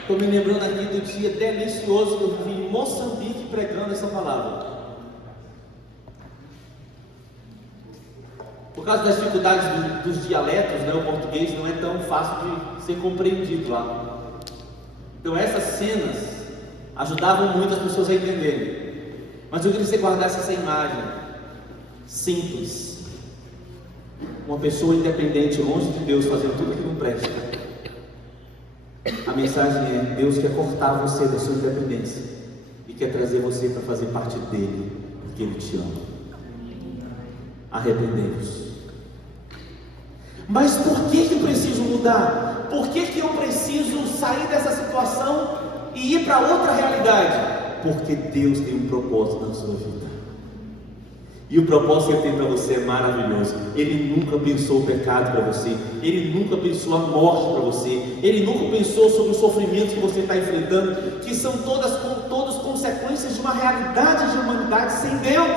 Estou me lembrando aqui do dia delicioso que eu vivi em Moçambique pregando essa palavra. Por causa das dificuldades dos dialetos, né, o português não é tão fácil de ser compreendido lá. Então essas cenas ajudavam muito as pessoas a entenderem. Mas eu queria que você guardasse essa imagem simples. Uma pessoa independente, longe de Deus, fazendo tudo que não presta. A mensagem é: Deus quer cortar você da sua independência e quer trazer você para fazer parte dele, porque Ele te ama. Arrependei-vos. Mas por que eu preciso mudar? Por que eu preciso sair dessa situação e ir para outra realidade? Porque Deus tem um propósito na sua vida. E o propósito que Ele tem para você é maravilhoso. Ele nunca pensou o pecado para você. Ele nunca pensou a morte para você. Ele nunca pensou sobre o sofrimento que você está enfrentando, que são todas consequências de uma realidade de humanidade sem Deus.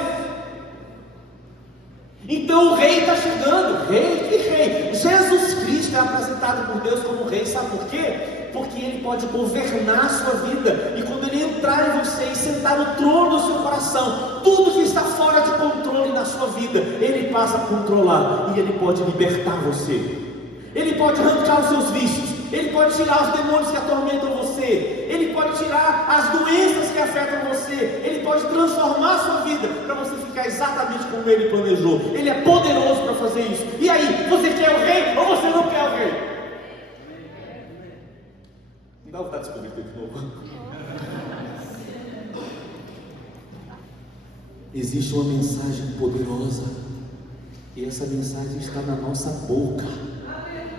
Então o rei está chegando. Rei? Que rei? Jesus Cristo é apresentado por Deus como rei. Sabe por quê? Porque Ele pode governar a sua vida. E quando Ele entrar em você e sentar no trono do seu coração, tudo que está fora de controle na sua vida, Ele passa a controlar. E Ele pode libertar você. Ele pode arrancar os seus vícios. Ele pode tirar os demônios que atormentam você. Ele pode tirar as doenças que afetam você. Ele pode transformar a sua vida para você ficar exatamente como Ele planejou. Ele é poderoso para fazer isso. E aí, você quer o rei ou você não quer o rei? Não dá vontade de se converter de novo. Existe uma mensagem poderosa. E essa mensagem está na nossa boca.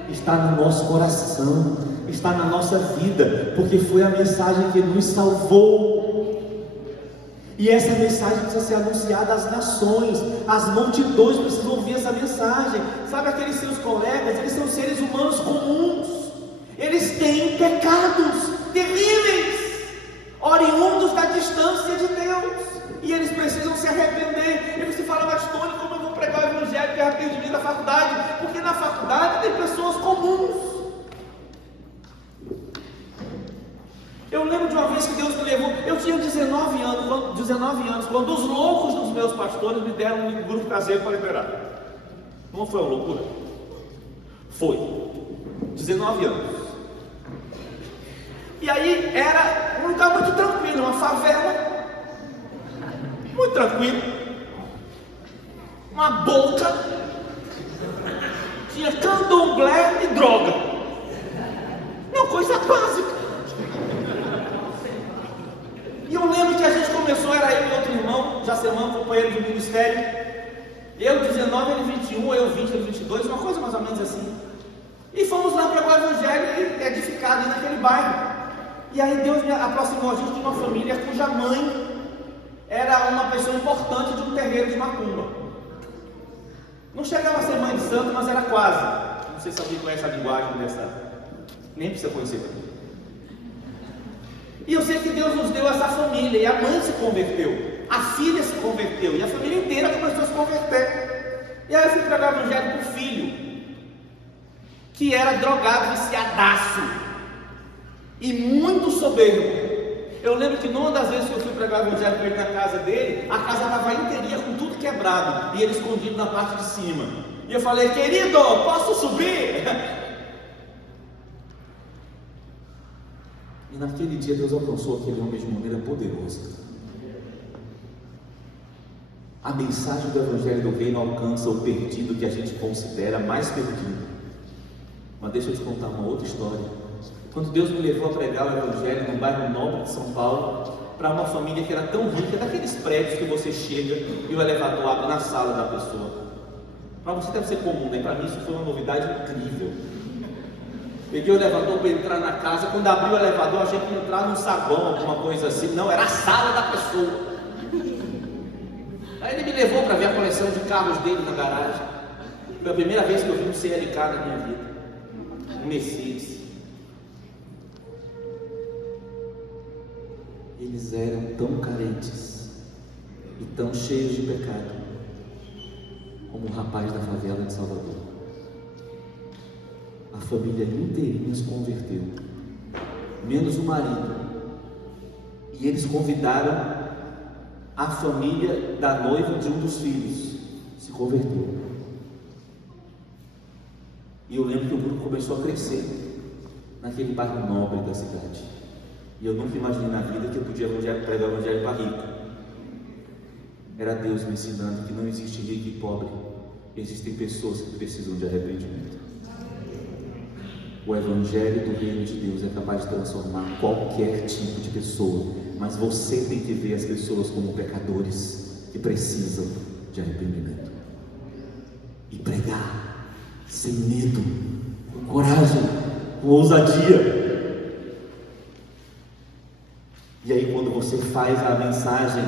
Está no nosso coração, está na nossa vida, porque foi a mensagem que nos salvou. E essa mensagem precisa ser anunciada às nações, as multidões precisam ouvir essa mensagem. Sabe aqueles seus colegas, eles são seres humanos comuns, eles têm pecados terríveis, oriundos da distância de Deus, e eles precisam se arrepender. E você fala: mas Tony, como eu vou pregar o evangelho de arrependimento na faculdade? Porque na faculdade tem pessoas comuns. Eu lembro de uma vez que Deus me levou, eu tinha 19 anos, quando os loucos dos meus pastores me deram um grupo caseiro para liberar. Não foi uma loucura? Foi. 19 anos. E aí era um lugar muito tranquilo, uma favela, muito tranquilo, uma boca, tinha candomblé e droga, não, coisa básica. E eu lembro que a gente começou, era eu e outro irmão, Jacemão, companheiro de ministério, eu 19, ele 21, eu 20, ele 22, uma coisa mais ou menos assim. E fomos lá pregar o evangelho edificado naquele bairro. E aí Deus me aproximou a gente de uma família cuja mãe era uma pessoa importante de um terreiro de macumba. Não chegava a ser mãe de santo, mas era quase. Não sei se alguém conhece a linguagem dessa. Nem precisa conhecer. E eu sei que Deus nos deu essa família. E a mãe se converteu, a filha se converteu, e a família inteira começou a se converter. E aí eu fui pregar o evangelho para o filho, que era drogado, viciadaço e muito soberbo. Eu lembro que numa das vezes que eu fui pregar o evangelho para ele na casa dele, a casa estava inteirinha com tudo quebrado, e ele escondido na parte de cima. E eu falei: querido, posso subir? E naquele dia Deus alcançou aquele homem de maneira poderosa. A mensagem do evangelho do reino alcança o perdido que a gente considera mais perdido. Mas deixa eu te contar uma outra história. Quando Deus me levou a pregar o evangelho no bairro nobre de São Paulo, para uma família que era tão rica, daqueles prédios que você chega e o elevador abre na sala da pessoa. Para você deve ser comum, né? Para mim isso foi uma novidade incrível. Peguei o elevador para entrar na casa. Quando abri o elevador, achei que ia entrar num saguão, alguma coisa assim. Não, era a sala da pessoa. Aí ele me levou para ver a coleção de carros dele na garagem. Foi a primeira vez que eu vi um CLK na minha vida, um Mercedes. Eles eram tão carentes e tão cheios de pecado como o rapaz da favela de Salvador. A família inteirinha se converteu, menos o marido. E eles convidaram a família da noiva de um dos filhos, se converteu. E eu lembro que o grupo começou a crescer naquele bairro nobre da cidade. E eu nunca imaginei na vida que eu podia pregar o evangelho para rico. Era Deus me ensinando que não existe rico e pobre, existem pessoas que precisam de arrependimento. O evangelho do reino de Deus é capaz de transformar qualquer tipo de pessoa, mas você tem que ver as pessoas como pecadores que precisam de arrependimento e pregar sem medo, com coragem, com ousadia. E aí, quando você faz a mensagem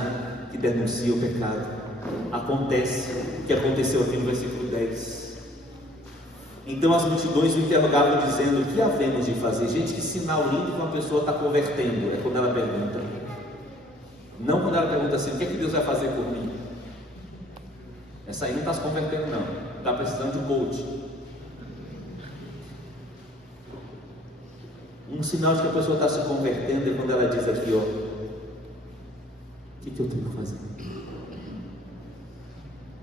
que denuncia o pecado, acontece o que aconteceu aqui no versículo 10. Então as multidões o interrogavam dizendo: o que havemos de fazer? Gente, que sinal lindo que uma pessoa está convertendo, é quando ela pergunta. Não quando ela pergunta assim: o que é que Deus vai fazer por mim? Essa aí não está se convertendo não, está precisando de um coach. Um sinal de que a pessoa está se convertendo é quando ela diz aqui, ó: o que eu tenho que fazer?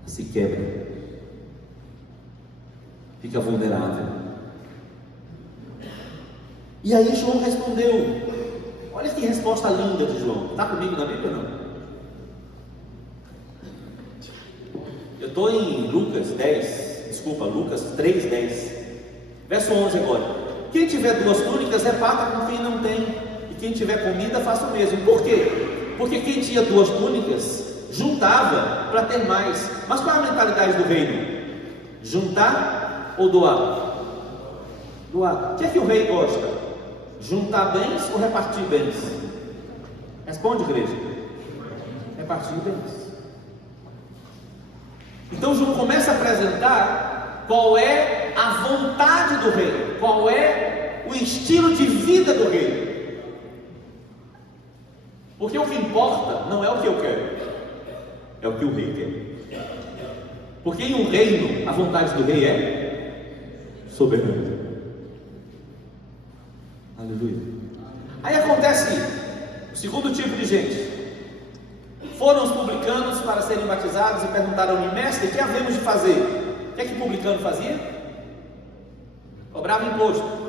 Se quebra, fica vulnerável. E aí João respondeu. Olha que resposta linda de João. Está comigo na Bíblia ou não? Eu estou em Lucas 3:10. Verso 11 agora. Quem tiver 2 túnicas, reparta com quem não tem, e quem tiver comida, faça o mesmo. Por quê? Porque quem tinha 2 túnicas juntava para ter mais. Mas qual é a mentalidade do reino? Juntar ou doar? Doar. O que é que o rei gosta? Juntar bens ou repartir bens? Responde, igreja. Repartir bens. Então João começa a apresentar qual é a vontade do rei, qual é o estilo de vida do rei. Porque o que importa não é o que eu quero, é o que o rei quer. Porque em um reino, a vontade do rei é soberana. Aleluia. Aí acontece o segundo tipo de gente. Foram os publicanos para serem batizados e perguntaram-lhe: mestre, o que havemos de fazer? O que é que o publicano fazia? Cobrava imposto.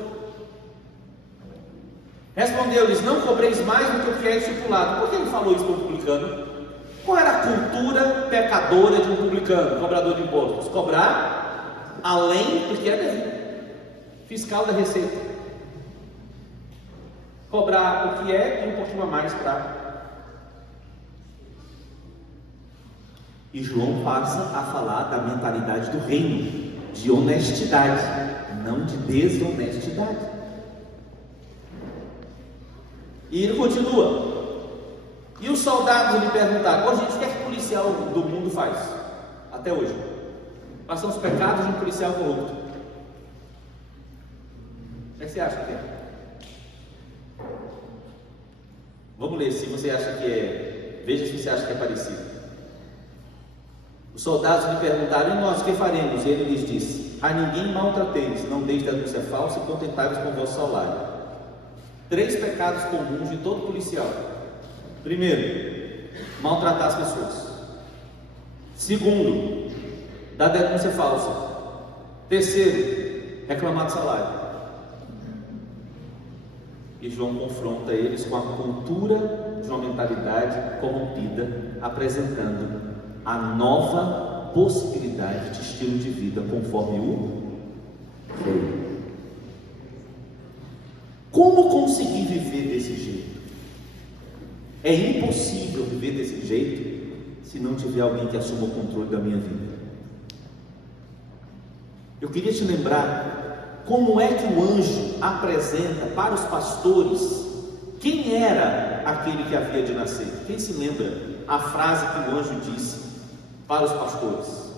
Respondeu-lhes: não cobreis mais do que o que é estipulado. Por que ele falou isso para o publicano? Qual era a cultura pecadora de um publicano, cobrador de impostos? Cobrar além do que é devido. Fiscal da Receita. Cobrar o que é e um pouquinho a mais para. E João passa a falar da mentalidade do reino, de honestidade, não de desonestidade. E ele continua. E os soldados lhe perguntaram: gente, o que é que o policial do mundo faz até hoje? Quais são os pecados de um policial corrupto? O que você acha que é? Vamos ler, se você acha que é. Veja se você acha que é parecido. Os soldados lhe perguntaram: e nós, o que faremos? E ele lhes disse: a ninguém maltrateis, não deis denúncia falsa e contentai-vos com o vosso salário. 3 pecados comuns de todo policial. Primeiro, maltratar as pessoas. Segundo, dar denúncia falsa. Terceiro, reclamar de salário. E João confronta eles com a cultura de uma mentalidade corrompida, apresentando a nova possibilidade de estilo de vida conforme o reino. Como conseguir viver desse jeito? É impossível viver desse jeito se não tiver alguém que assuma o controle da minha vida. Eu queria te lembrar como é que o anjo apresenta para os pastores quem era aquele que havia de nascer. Quem se lembra a frase que o anjo disse para os pastores?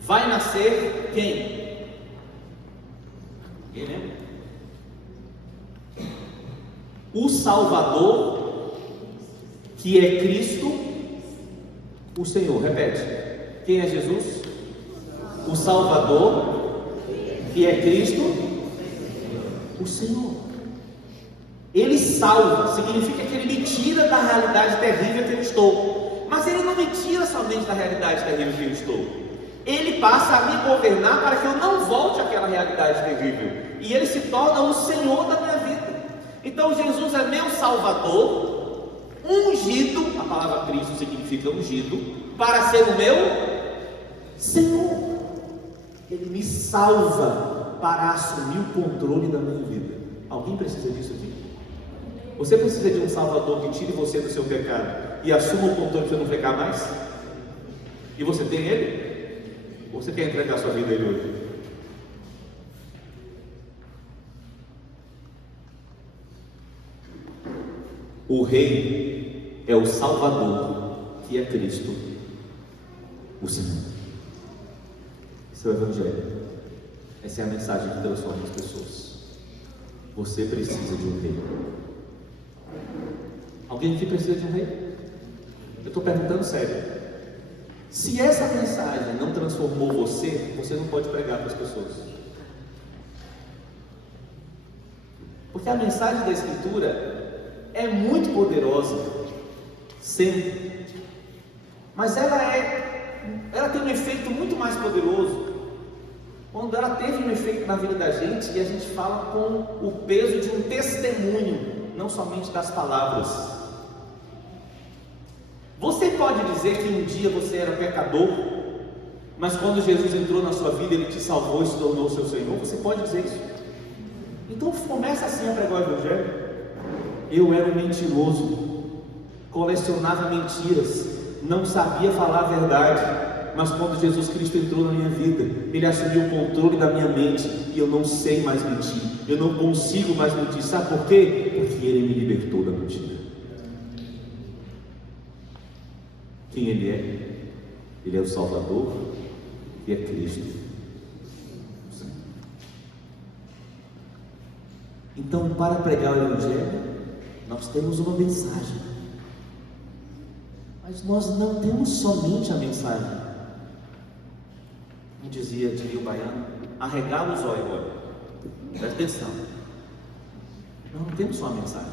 Vai nascer quem? Quem lembra? O Salvador, que é Cristo, o Senhor. Repete. Quem é Jesus? O Salvador, que é Cristo, o Senhor. Ele salva, significa que Ele me tira da realidade terrível que eu estou. Mas Ele não me tira somente da realidade terrível que eu estou. Ele passa a me governar para que eu não volte àquela realidade terrível. E Ele se torna o Senhor da minha vida. Então Jesus é meu Salvador, ungido, a palavra Cristo significa ungido, para ser o meu Senhor. Ele me salva para assumir o controle da minha vida. Alguém precisa disso aqui? Você precisa de um Salvador que tire você do seu pecado e assuma o controle para você não pecar mais? E você tem Ele? Ou você quer entregar a sua vida a Ele hoje? O Rei é o Salvador, que é Cristo, o Senhor. Esse é o Evangelho. Essa é a mensagem que transforma as pessoas. Você precisa de um Rei. Alguém aqui precisa de um Rei? Eu estou perguntando sério. Se essa mensagem não transformou você, você não pode pregar para as pessoas. Porque a mensagem da Escritura é muito poderosa, sempre, mas ela tem um efeito muito mais poderoso quando ela teve um efeito na vida da gente e a gente fala com o peso de um testemunho, não somente das palavras. Você pode dizer que um dia você era pecador, mas quando Jesus entrou na sua vida, Ele te salvou e se tornou seu Senhor? Você pode dizer isso? Então começa assim a pregar o Evangelho. Eu era um mentiroso, colecionava mentiras, não sabia falar a verdade, mas quando Jesus Cristo entrou na minha vida, Ele assumiu o controle da minha mente e eu não sei mais mentir, eu não consigo mais mentir. Sabe por quê? Porque Ele me libertou da mentira. Quem Ele é? Ele é o Salvador e é Cristo. Então, para pregar o Evangelho, nós temos uma mensagem, mas nós não temos somente a mensagem. Como diria o baiano, arregala os olhos agora, presta atenção. Nós não temos só a mensagem.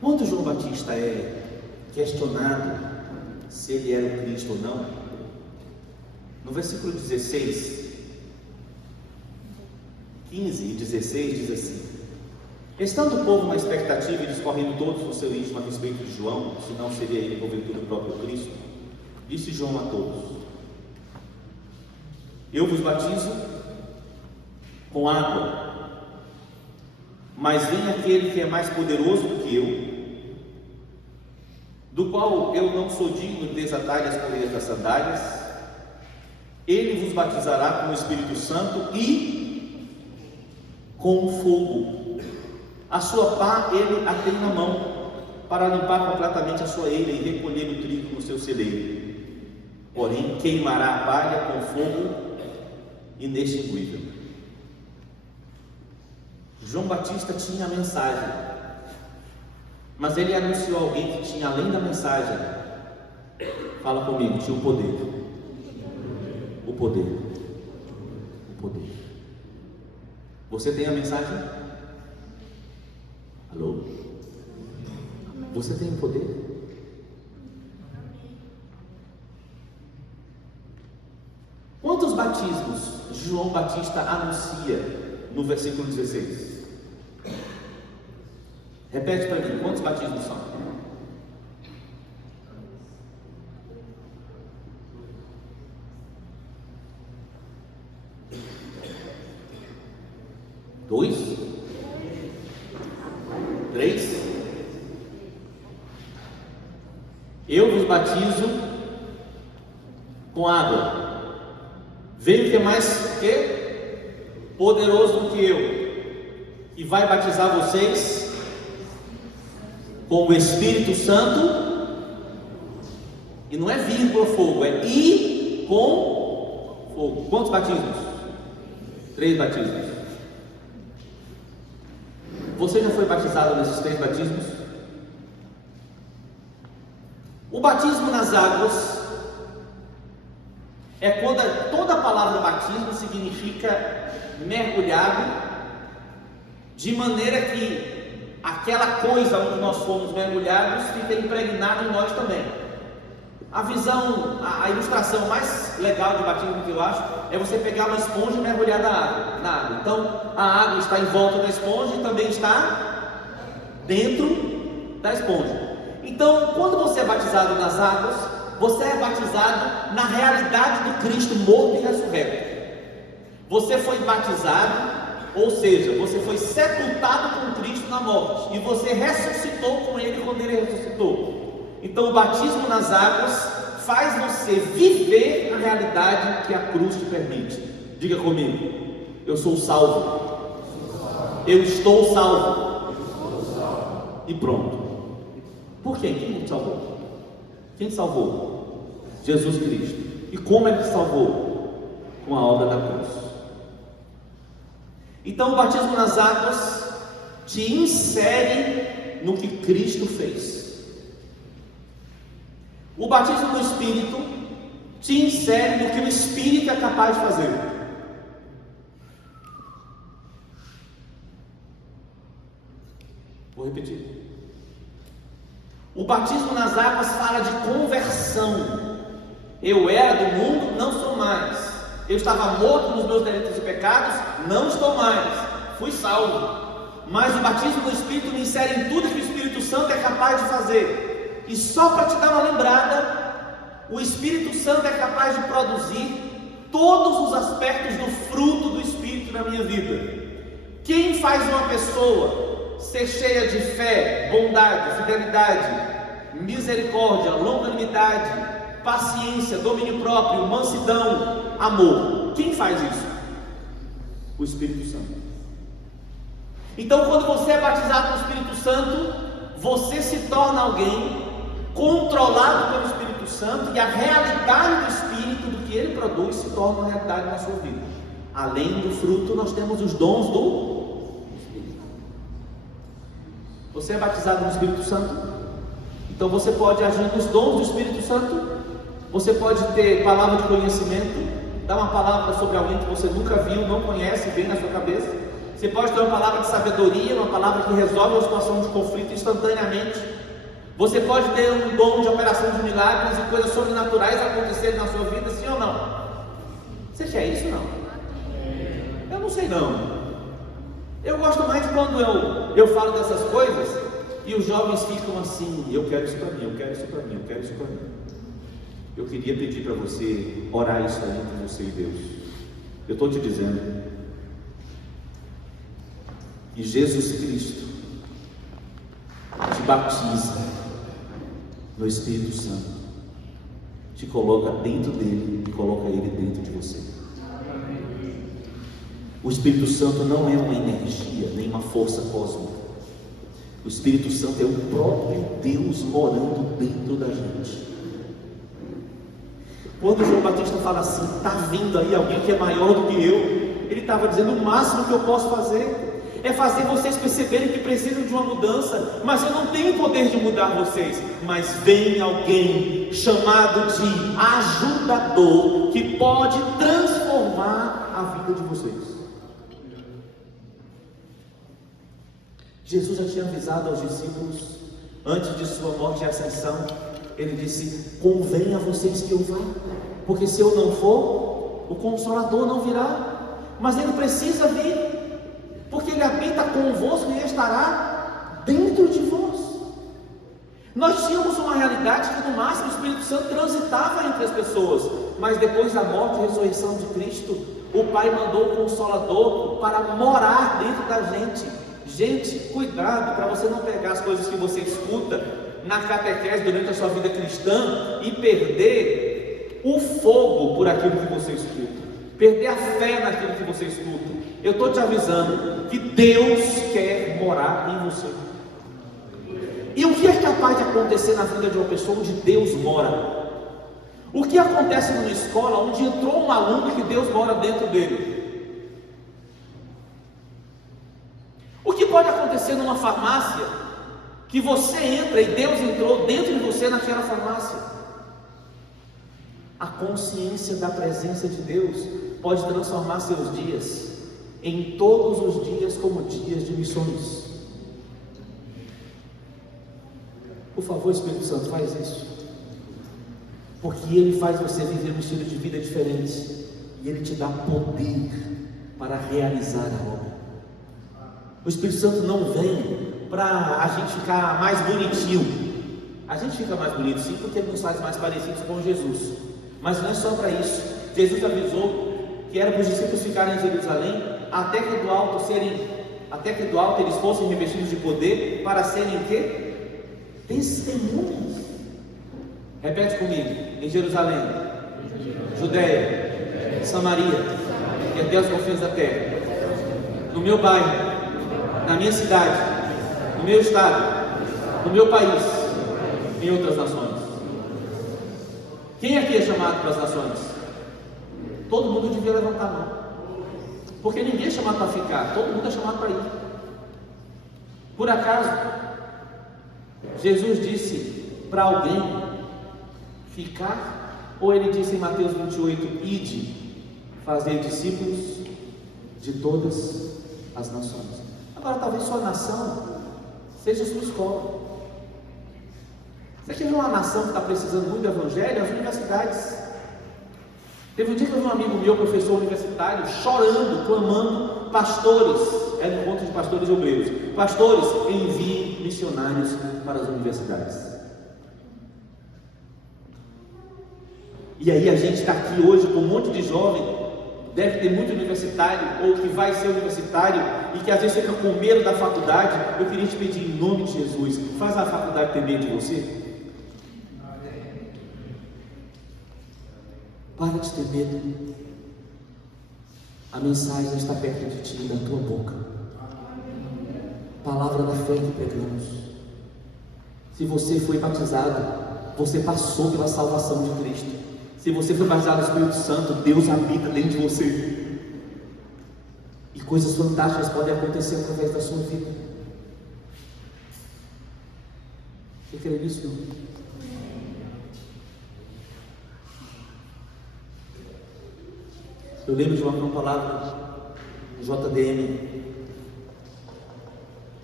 Quando João Batista é questionado se ele era o Cristo ou não, no versículo 16, 15 e 16 diz assim: estando o povo na expectativa e discorrendo todos no seu íntimo a respeito de João, se não seria ele porventura o próprio Cristo, disse João a todos: eu vos batizo com água, mas vem aquele que é mais poderoso do que eu, do qual eu não sou digno de desatar-lhe as correias das sandálias. Ele vos batizará com o Espírito Santo e com fogo. A sua pá ele a tem na mão, para limpar completamente a sua eira e recolher o trigo no seu celeiro. Porém queimará a palha com fogo inextinguível. João Batista tinha a mensagem, mas ele anunciou alguém que tinha, além da mensagem, fala comigo, tinha o poder. O poder. O poder. Você tem a mensagem? Alô? Você tem o poder? Quantos batismos João Batista anuncia no versículo 16? Repete para mim, quantos batismos são? Dois? Três? Eu vos batizo com água. Veio que é mais que poderoso do que eu, e vai batizar vocês com o Espírito Santo. E não é vírgula fogo, é e com fogo. Quantos batismos? 3 batismos. Você já foi batizado nesses 3 batismos? O batismo nas águas é quando toda a palavra batismo significa mergulhado, de maneira que aquela coisa onde nós fomos mergulhados fica impregnada em nós também. A visão, a ilustração mais legal de batismo que eu acho é você pegar uma esponja e mergulhar na água. Então a água está em volta da esponja e também está dentro da esponja. Então, quando você é batizado nas águas, você é batizado na realidade do Cristo morto e ressurreto. Você foi batizado, ou seja, você foi sepultado com Cristo na morte, e você ressuscitou com Ele quando Ele ressuscitou. Então, o batismo nas águas faz você viver a realidade que a cruz te permite. Diga comigo: eu sou salvo. Eu estou salvo. E pronto. Por quê? Quem te salvou? Quem te salvou? Jesus Cristo. E como Ele te salvou? Com a obra da cruz. Então o batismo nas águas te insere no que Cristo fez. O batismo no Espírito te insere no que o Espírito é capaz de fazer. Vou repetir. O batismo nas águas fala de conversão. Eu era do mundo, não sou mais. Eu estava morto nos meus delitos e pecados, não estou mais. Fui salvo. Mas o batismo no Espírito me insere em tudo que o Espírito Santo é capaz de fazer. E só para te dar uma lembrada, o Espírito Santo é capaz de produzir todos os aspectos do fruto do Espírito na minha vida. Quem faz uma pessoa ser cheia de fé, bondade, fidelidade, misericórdia, longanimidade, paciência, domínio próprio, mansidão, amor? Quem faz isso? O Espírito Santo. Então, quando você é batizado no Espírito Santo, você se torna alguém controlado pelo Espírito Santo, e a realidade do Espírito, do que ele produz, se torna uma realidade na sua vida. Além do fruto, nós temos os dons do Você é batizado no Espírito Santo? Então você pode agir nos dons do Espírito Santo. Você pode ter palavra de conhecimento, dar uma palavra sobre alguém que você nunca viu, não conhece, vem na sua cabeça. Você pode ter uma palavra de sabedoria, uma palavra que resolve uma situação de conflito instantaneamente. Você pode ter um dom de operação de milagres e coisas sobrenaturais acontecerem na sua vida, sim ou não? Você quer isso ou não? Eu não sei não. Eu gosto mais quando eu falo dessas coisas e os jovens ficam assim: eu quero isso para mim, eu quero isso para mim, eu quero isso para mim. Eu queria pedir para você orar isso aí entre você e Deus. Eu estou te dizendo que Jesus Cristo te batiza no Espírito Santo, te coloca dentro dele e coloca ele dentro de você. O Espírito Santo não é uma energia, nem uma força cósmica. O Espírito Santo é o próprio Deus morando dentro da gente. Quando João Batista fala assim: está vindo aí alguém que é maior do que eu, ele estava dizendo: o máximo que eu posso fazer é fazer vocês perceberem que precisam de uma mudança, mas eu não tenho poder de mudar vocês. Mas vem alguém chamado de ajudador, que pode transformar a vida de vocês. Jesus já tinha avisado aos discípulos, antes de sua morte e ascensão. Ele disse: convém a vocês que eu vá, porque se eu não for, o Consolador não virá. Mas ele precisa vir, porque ele habita convosco e estará dentro de vós. Nós tínhamos uma realidade que no máximo o Espírito Santo transitava entre as pessoas, mas depois da morte e ressurreição de Cristo, o Pai mandou o Consolador para morar dentro da gente. Gente, cuidado para você não pegar as coisas que você escuta na catequese durante a sua vida cristã e perder o fogo por aquilo que você escuta, perder a fé naquilo que você escuta. Eu estou te avisando que Deus quer morar em você. E o que é capaz de acontecer na vida de uma pessoa onde Deus mora? O que acontece numa escola onde entrou um aluno que Deus mora dentro dele? O que pode acontecer numa farmácia que você entra e Deus entrou dentro de você naquela farmácia? A consciência da presença de Deus pode transformar seus dias em todos os dias como dias de missões. Por favor, Espírito Santo, faz isso, porque Ele faz você viver um estilo de vida diferente, e Ele te dá poder para realizar a obra. O Espírito Santo não vem para a gente ficar mais bonitinho. A gente fica mais bonito sim, porque Ele nos faz mais parecidos com Jesus, mas não é só para isso. Jesus avisou que era para os discípulos ficarem em Jerusalém até que do alto eles fossem revestidos de poder para serem o quê? Testemunhas. Repete comigo: em Jerusalém, Judeia, Samaria e até os confins da terra, no meu bairro, na minha cidade, no meu estado, no meu país, em outras nações. Quem aqui é chamado para as nações? Todo mundo devia levantar a mão, porque ninguém é chamado para ficar, todo mundo é chamado para ir. Por acaso Jesus disse para alguém ficar? Ou Ele disse em Mateus 28, ide, fazer discípulos de todas as nações? Agora, talvez sua nação seja a sua escola. Você quer ver uma nação que está precisando muito do Evangelho? As universidades. Teve um dia que eu vi um amigo meu, professor universitário, chorando, clamando: pastores, era um encontro de pastores e obreiros, pastores, enviem missionários para as universidades. E aí a gente está aqui hoje com um monte de jovem, deve ter muito universitário, ou que vai ser universitário, e que às vezes fica com medo da faculdade. Eu queria te pedir em nome de Jesus, faz a faculdade ter medo de você. Para de ter medo. A mensagem está perto de ti, da tua boca. Palavra da fé que pregamos. Se você foi batizado, você passou pela salvação de Cristo. Se você foi batizado no Espírito Santo, Deus habita dentro de você. E coisas fantásticas podem acontecer através da sua vida. Você crê nisso, não? Eu lembro de uma palavra no JDM,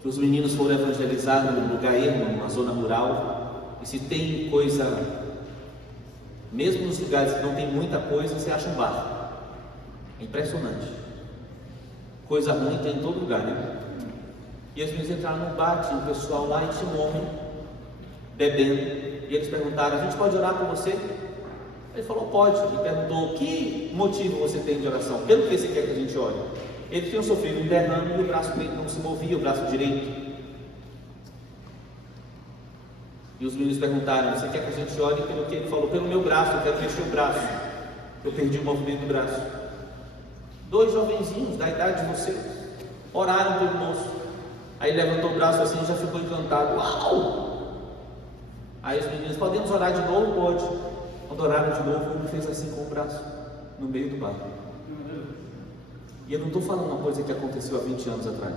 que os meninos foram evangelizados no lugar ermo, numa zona rural, e se tem coisa, mesmo nos lugares que não tem muita coisa, você acha um bar. É impressionante. Coisa ruim tem em todo lugar, né? E os meninos entraram no bar, tinha o pessoal lá e tinha um homem bebendo, e eles perguntaram: a gente pode orar por você? Ele falou: pode. Ele perguntou: que motivo você tem de oração? Pelo que você quer que a gente ore? Ele tinha sofrido um derrame e o braço dele não se movia, o braço direito. E os meninos perguntaram: você quer que a gente ore pelo que? Ele falou: pelo meu braço, eu quero mexer o braço. Eu perdi o movimento do braço. 2 jovenzinhos da idade de vocês oraram pelo moço. Aí ele levantou o braço assim e já ficou encantado. Uau! Aí os meninos: podemos orar de novo? Pode. Quando oraram de novo, ele fez assim com o braço, no meio do bar. E eu não estou falando uma coisa que aconteceu há 20 anos atrás.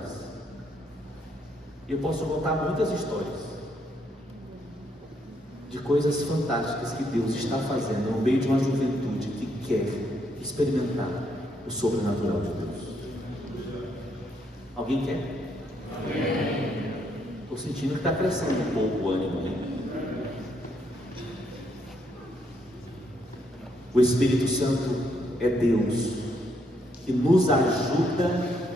Eu posso contar muitas histórias de coisas fantásticas que Deus está fazendo no meio de uma juventude que quer experimentar o sobrenatural de Deus. Alguém quer? Estou sentindo que está crescendo um pouco o ânimo aí. O Espírito Santo é Deus que nos ajuda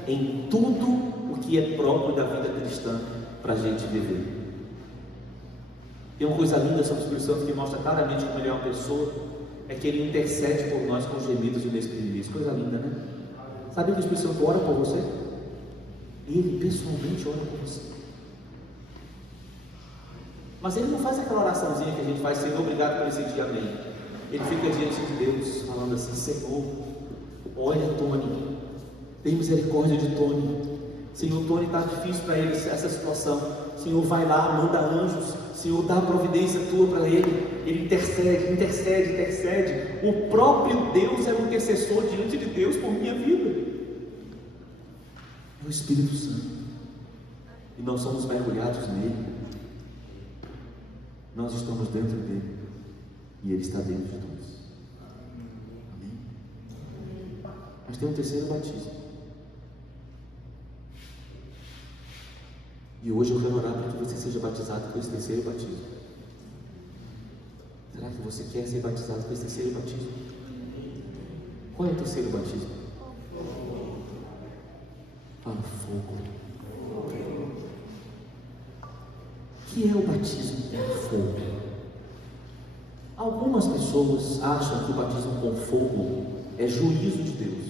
em tudo o que é próprio da vida cristã para a gente viver. Tem uma coisa linda sobre o Espírito Santo que mostra claramente como ele é uma pessoa, é que ele intercede por nós com gemidos inexprimíveis. Coisa linda, né? Sabe que o Espírito Santo ora por você? Ele pessoalmente ora por você. Mas ele não faz aquela oraçãozinha que a gente faz: Senhor, obrigado por esse dia, amém. ele fica diante de Deus, falando assim: Senhor, olha Tony, tem misericórdia de Tony. Senhor, Tony está difícil para ele essa situação. Senhor, vai lá, manda anjos. Senhor, dá a providência tua para ele. Ele intercede. O próprio Deus é o intercessor diante de Deus por minha vida. É o Espírito Santo. E nós somos mergulhados nele. Nós estamos dentro dele. E ele está dentro de nós. Amém? Mas tem um terceiro batismo. E hoje eu quero orar para que você seja batizado com esse terceiro batismo. Será que você quer ser batizado com esse terceiro batismo? Qual é o terceiro batismo? Fala: fogo. O que é o batismo com fogo? Algumas pessoas acham que o batismo com fogo é juízo de Deus.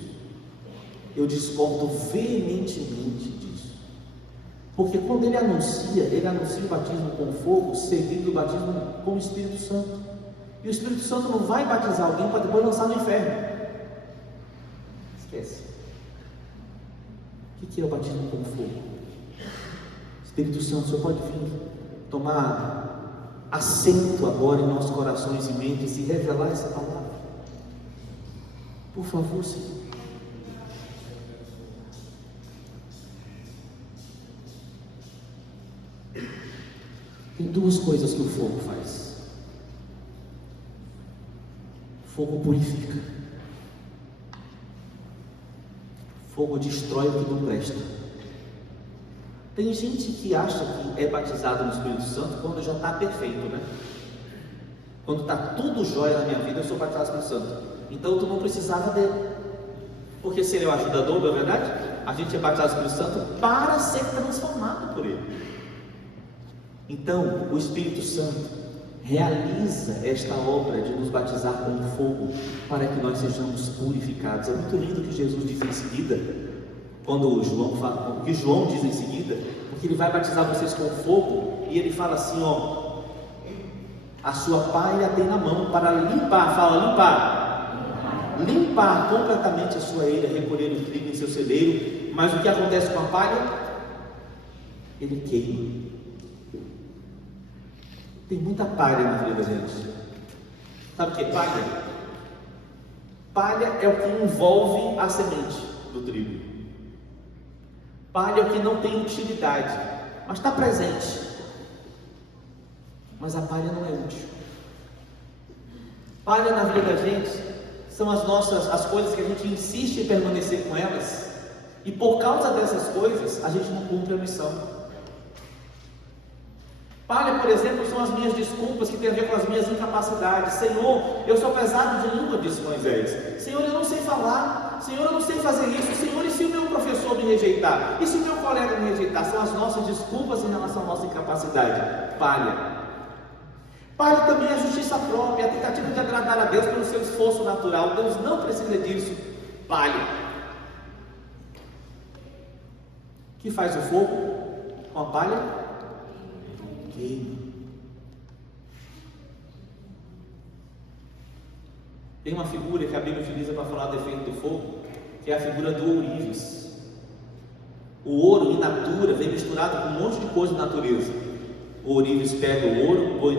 Eu discordo veementemente disso. Porque quando ele anuncia o batismo com fogo, seguido do batismo com o Espírito Santo. E o Espírito Santo não vai batizar alguém para depois lançar no inferno. Esquece. O que é o batismo com fogo? Espírito Santo, o Senhor pode vir tomar assento agora em nossos corações e mentes e revelar essa palavra. Por favor, Senhor. Tem duas coisas que o fogo faz. O fogo purifica. O fogo destrói o que não presta. Tem gente que acha que é batizado no Espírito Santo quando já está perfeito, né? Quando está tudo jóia na minha vida, eu sou batizado no Espírito Santo. Então tu não precisava dele. Porque se ele é o ajudador, não é verdade? A gente é batizado no Espírito Santo para ser transformado por ele. Então, o Espírito Santo realiza esta obra de nos batizar com fogo para que nós sejamos purificados. É muito lindo o que Jesus diz em seguida, quando João fala, o que João diz em seguida, porque ele vai batizar vocês com fogo e ele fala assim: ó, a sua palha tem na mão para limpar completamente a sua eira, recolher o trigo em seu celeiro. Mas o que acontece com a palha? Ele queima. Tem muita palha na vida da gente. Sabe o que é palha? Palha é o que envolve a semente do trigo. Palha é o que não tem utilidade, mas está presente. Mas a palha não é útil. Palha na vida da gente são as coisas que a gente insiste em permanecer com elas, e por causa dessas coisas a gente não cumpre a missão. Palha, por exemplo, são as minhas desculpas que têm a ver com as minhas incapacidades. Senhor, eu sou pesado de língua, disse Moisés. Senhor, eu não sei falar. Senhor, eu não sei fazer isso. Senhor, e se o meu professor me rejeitar? E se o meu colega me rejeitar? São as nossas desculpas em relação à nossa incapacidade. Palha. Palha também é a justiça própria, é a tentativa de agradar a Deus pelo seu esforço natural. Deus não precisa disso. Palha. O que faz o fogo com a palha? Queima. Tem uma figura que a Bíblia utiliza para falar do efeito do fogo, que é a figura do ourives. O ouro in natura vem misturado com um monte de coisa da natureza. O ourives pega o ouro, põe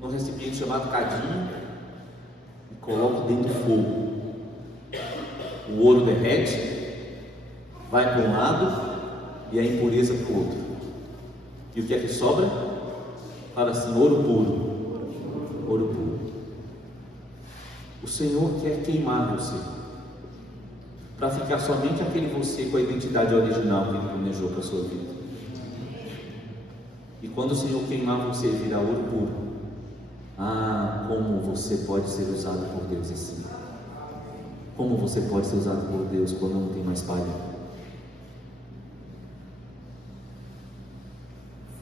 num recipiente chamado cadinho e coloca dentro do fogo. O ouro derrete, vai para um lado e a impureza para o outro. E o que é que sobra? Fala assim: ouro puro. Ouro puro. O Senhor quer queimar você, para ficar somente aquele você com a identidade original que Ele planejou para a sua vida. E quando o Senhor queimar você e virar ouro puro, como você pode ser usado por Deus assim? Como você pode ser usado por Deus quando não tem mais palha?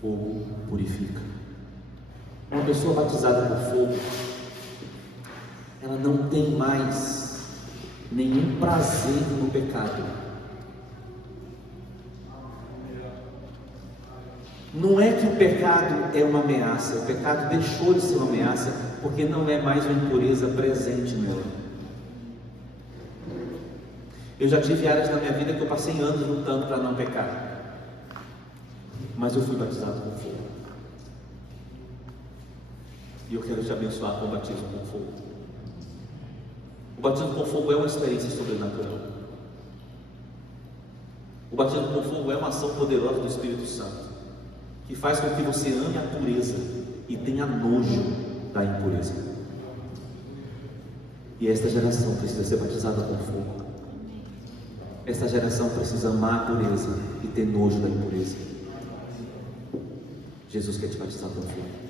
Fogo purifica. Uma pessoa batizada por fogo, ela não tem mais nenhum prazer no pecado. Não é que o pecado é uma ameaça, o pecado deixou de ser uma ameaça, porque não é mais uma impureza presente nela. Eu já tive áreas na minha vida que eu passei anos lutando para não pecar, mas eu fui batizado com fogo. E eu quero te abençoar com o batismo com fogo. O batismo com fogo é uma experiência sobrenatural. O batismo com fogo é uma ação poderosa do Espírito Santo, que faz com que você ame a pureza e tenha nojo da impureza. E esta geração precisa ser batizada com fogo. Esta geração precisa amar a pureza e ter nojo da impureza. Jesus quer te batizar com fogo.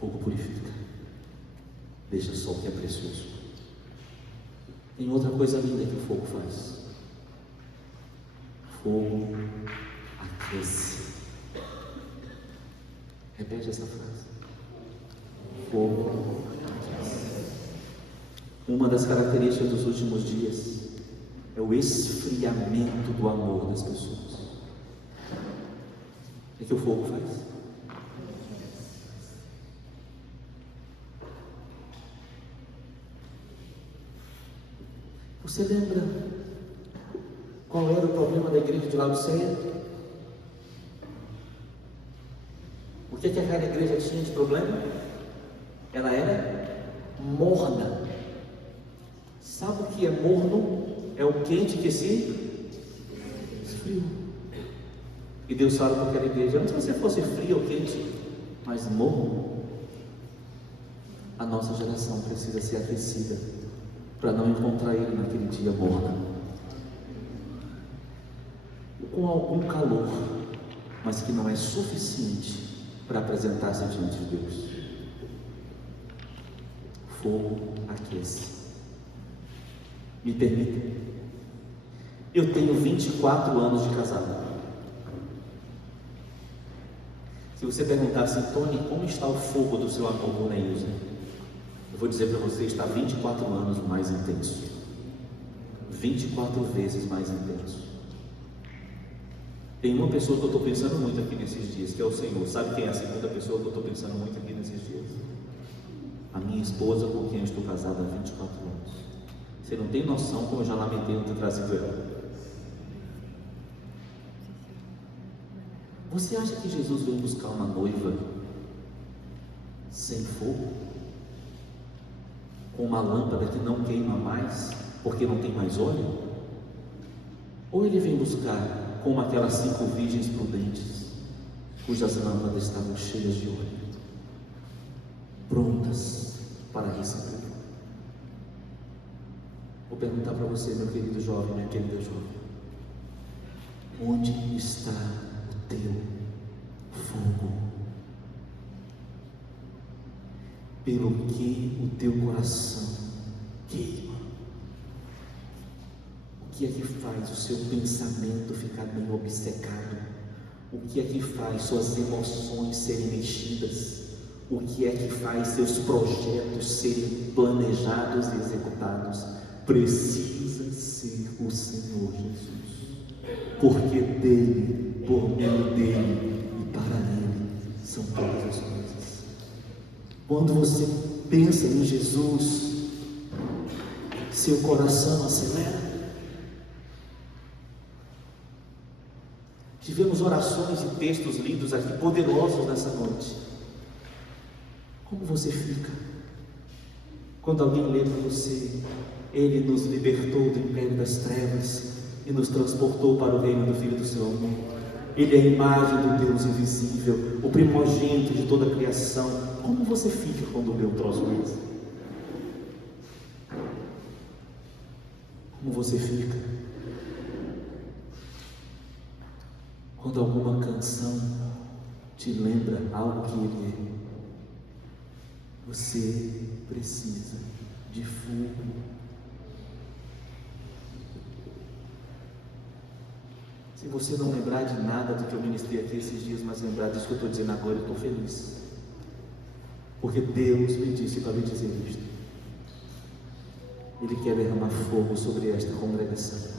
Fogo purifica. Deixa só o que é precioso. Tem outra coisa linda que o fogo faz. Fogo aquece. Repete essa frase. Fogo aquece. Uma das características dos últimos dias é o esfriamento do amor das pessoas. O que o fogo faz? Você lembra qual era o problema da igreja de Laodiceia? O que aquela igreja tinha de problema? Ela era morna. Sabe o que é morno? É o quente que se esfriou. E Deus fala para aquela igreja: antes você fosse frio ou quente, mas morno. A nossa geração precisa ser aquecida para não encontrar Ele naquele dia morna, com algum calor, mas que não é suficiente para apresentar-se diante de Deus. Fogo aquece. Me permita, eu tenho 24 anos de casado. Se você perguntar assim: Tony, como está o fogo do seu amor por Neilza? Eu vou dizer para você: está 24 anos mais intenso, 24 vezes mais intenso. Tem uma pessoa que eu estou pensando muito aqui nesses dias, que é o Senhor. Sabe quem é a segunda pessoa que eu estou pensando muito aqui nesses dias? A minha esposa, com quem eu estou casado há 24 anos. Você não tem noção como eu já lamentei não ter trazido ela. Você acha que Jesus veio buscar uma noiva sem fogo? Com uma lâmpada que não queima mais, porque não tem mais óleo? Ou ele vem buscar como aquelas 5 virgens prudentes, cujas lâmpadas estavam cheias de óleo, prontas para receber? Vou perguntar para você, meu querido jovem, minha querida jovem: onde está o teu fogo? Pelo que o teu coração queima? O que é que faz o seu pensamento ficar bem obcecado? O que é que faz suas emoções serem mexidas? O que é que faz seus projetos serem planejados e executados? Precisa ser o Senhor Jesus, porque dele, por meio dele e para ele são todas as coisas. Quando você pensa em Jesus, seu coração acelera. Tivemos orações e textos lidos aqui, poderosos nessa noite. Como você fica quando alguém lê para você: Ele nos libertou do império das trevas e nos transportou para o reino do Filho do seu amor. Ele é a imagem do Deus invisível, o primogênito de toda a criação. Como você fica quando lê um troço desse? Como você fica quando alguma canção te lembra algo que Ele é? Você precisa de fogo. Se você não lembrar de nada do que eu ministrei aqui esses dias, mas lembrar disso que eu estou dizendo agora, eu estou feliz, porque Deus me disse para lhe dizer isto. Ele quer derramar fogo sobre esta congregação.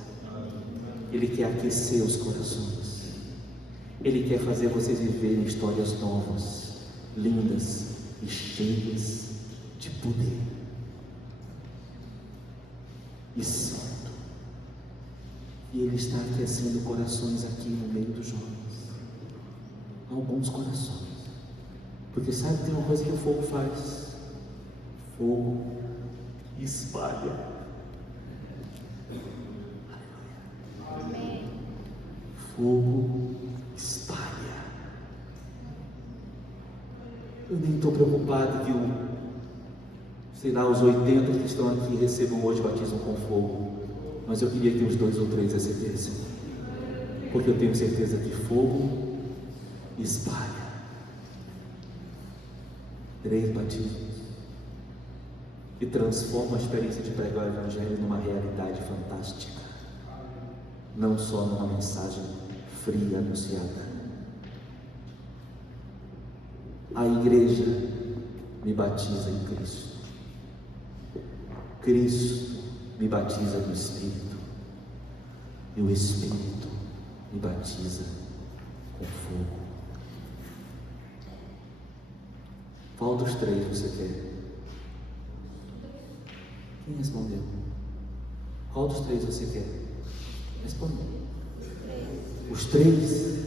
Ele quer aquecer os corações. Ele quer fazer vocês viverem histórias novas, lindas e cheias de poder e santo. E Ele está aquecendo corações aqui no meio dos jovens. Alguns corações. Porque sabe, tem uma coisa que o fogo faz. Fogo espalha. Amém. Fogo espalha. Eu nem estou preocupado que sei lá, os 80 que estão aqui recebam hoje batismo com fogo. Mas eu queria ter os 2 ou 3, é certeza. Porque eu tenho certeza que fogo espalha. 3 batismos que transformam a experiência de pregar o Evangelho numa realidade fantástica, não só numa mensagem fria anunciada. A igreja me batiza em Cristo, Cristo me batiza no Espírito, e o Espírito me batiza com fogo. Qual dos 3 você quer? Quem respondeu? Qual dos 3 você quer? Responde. Os 3?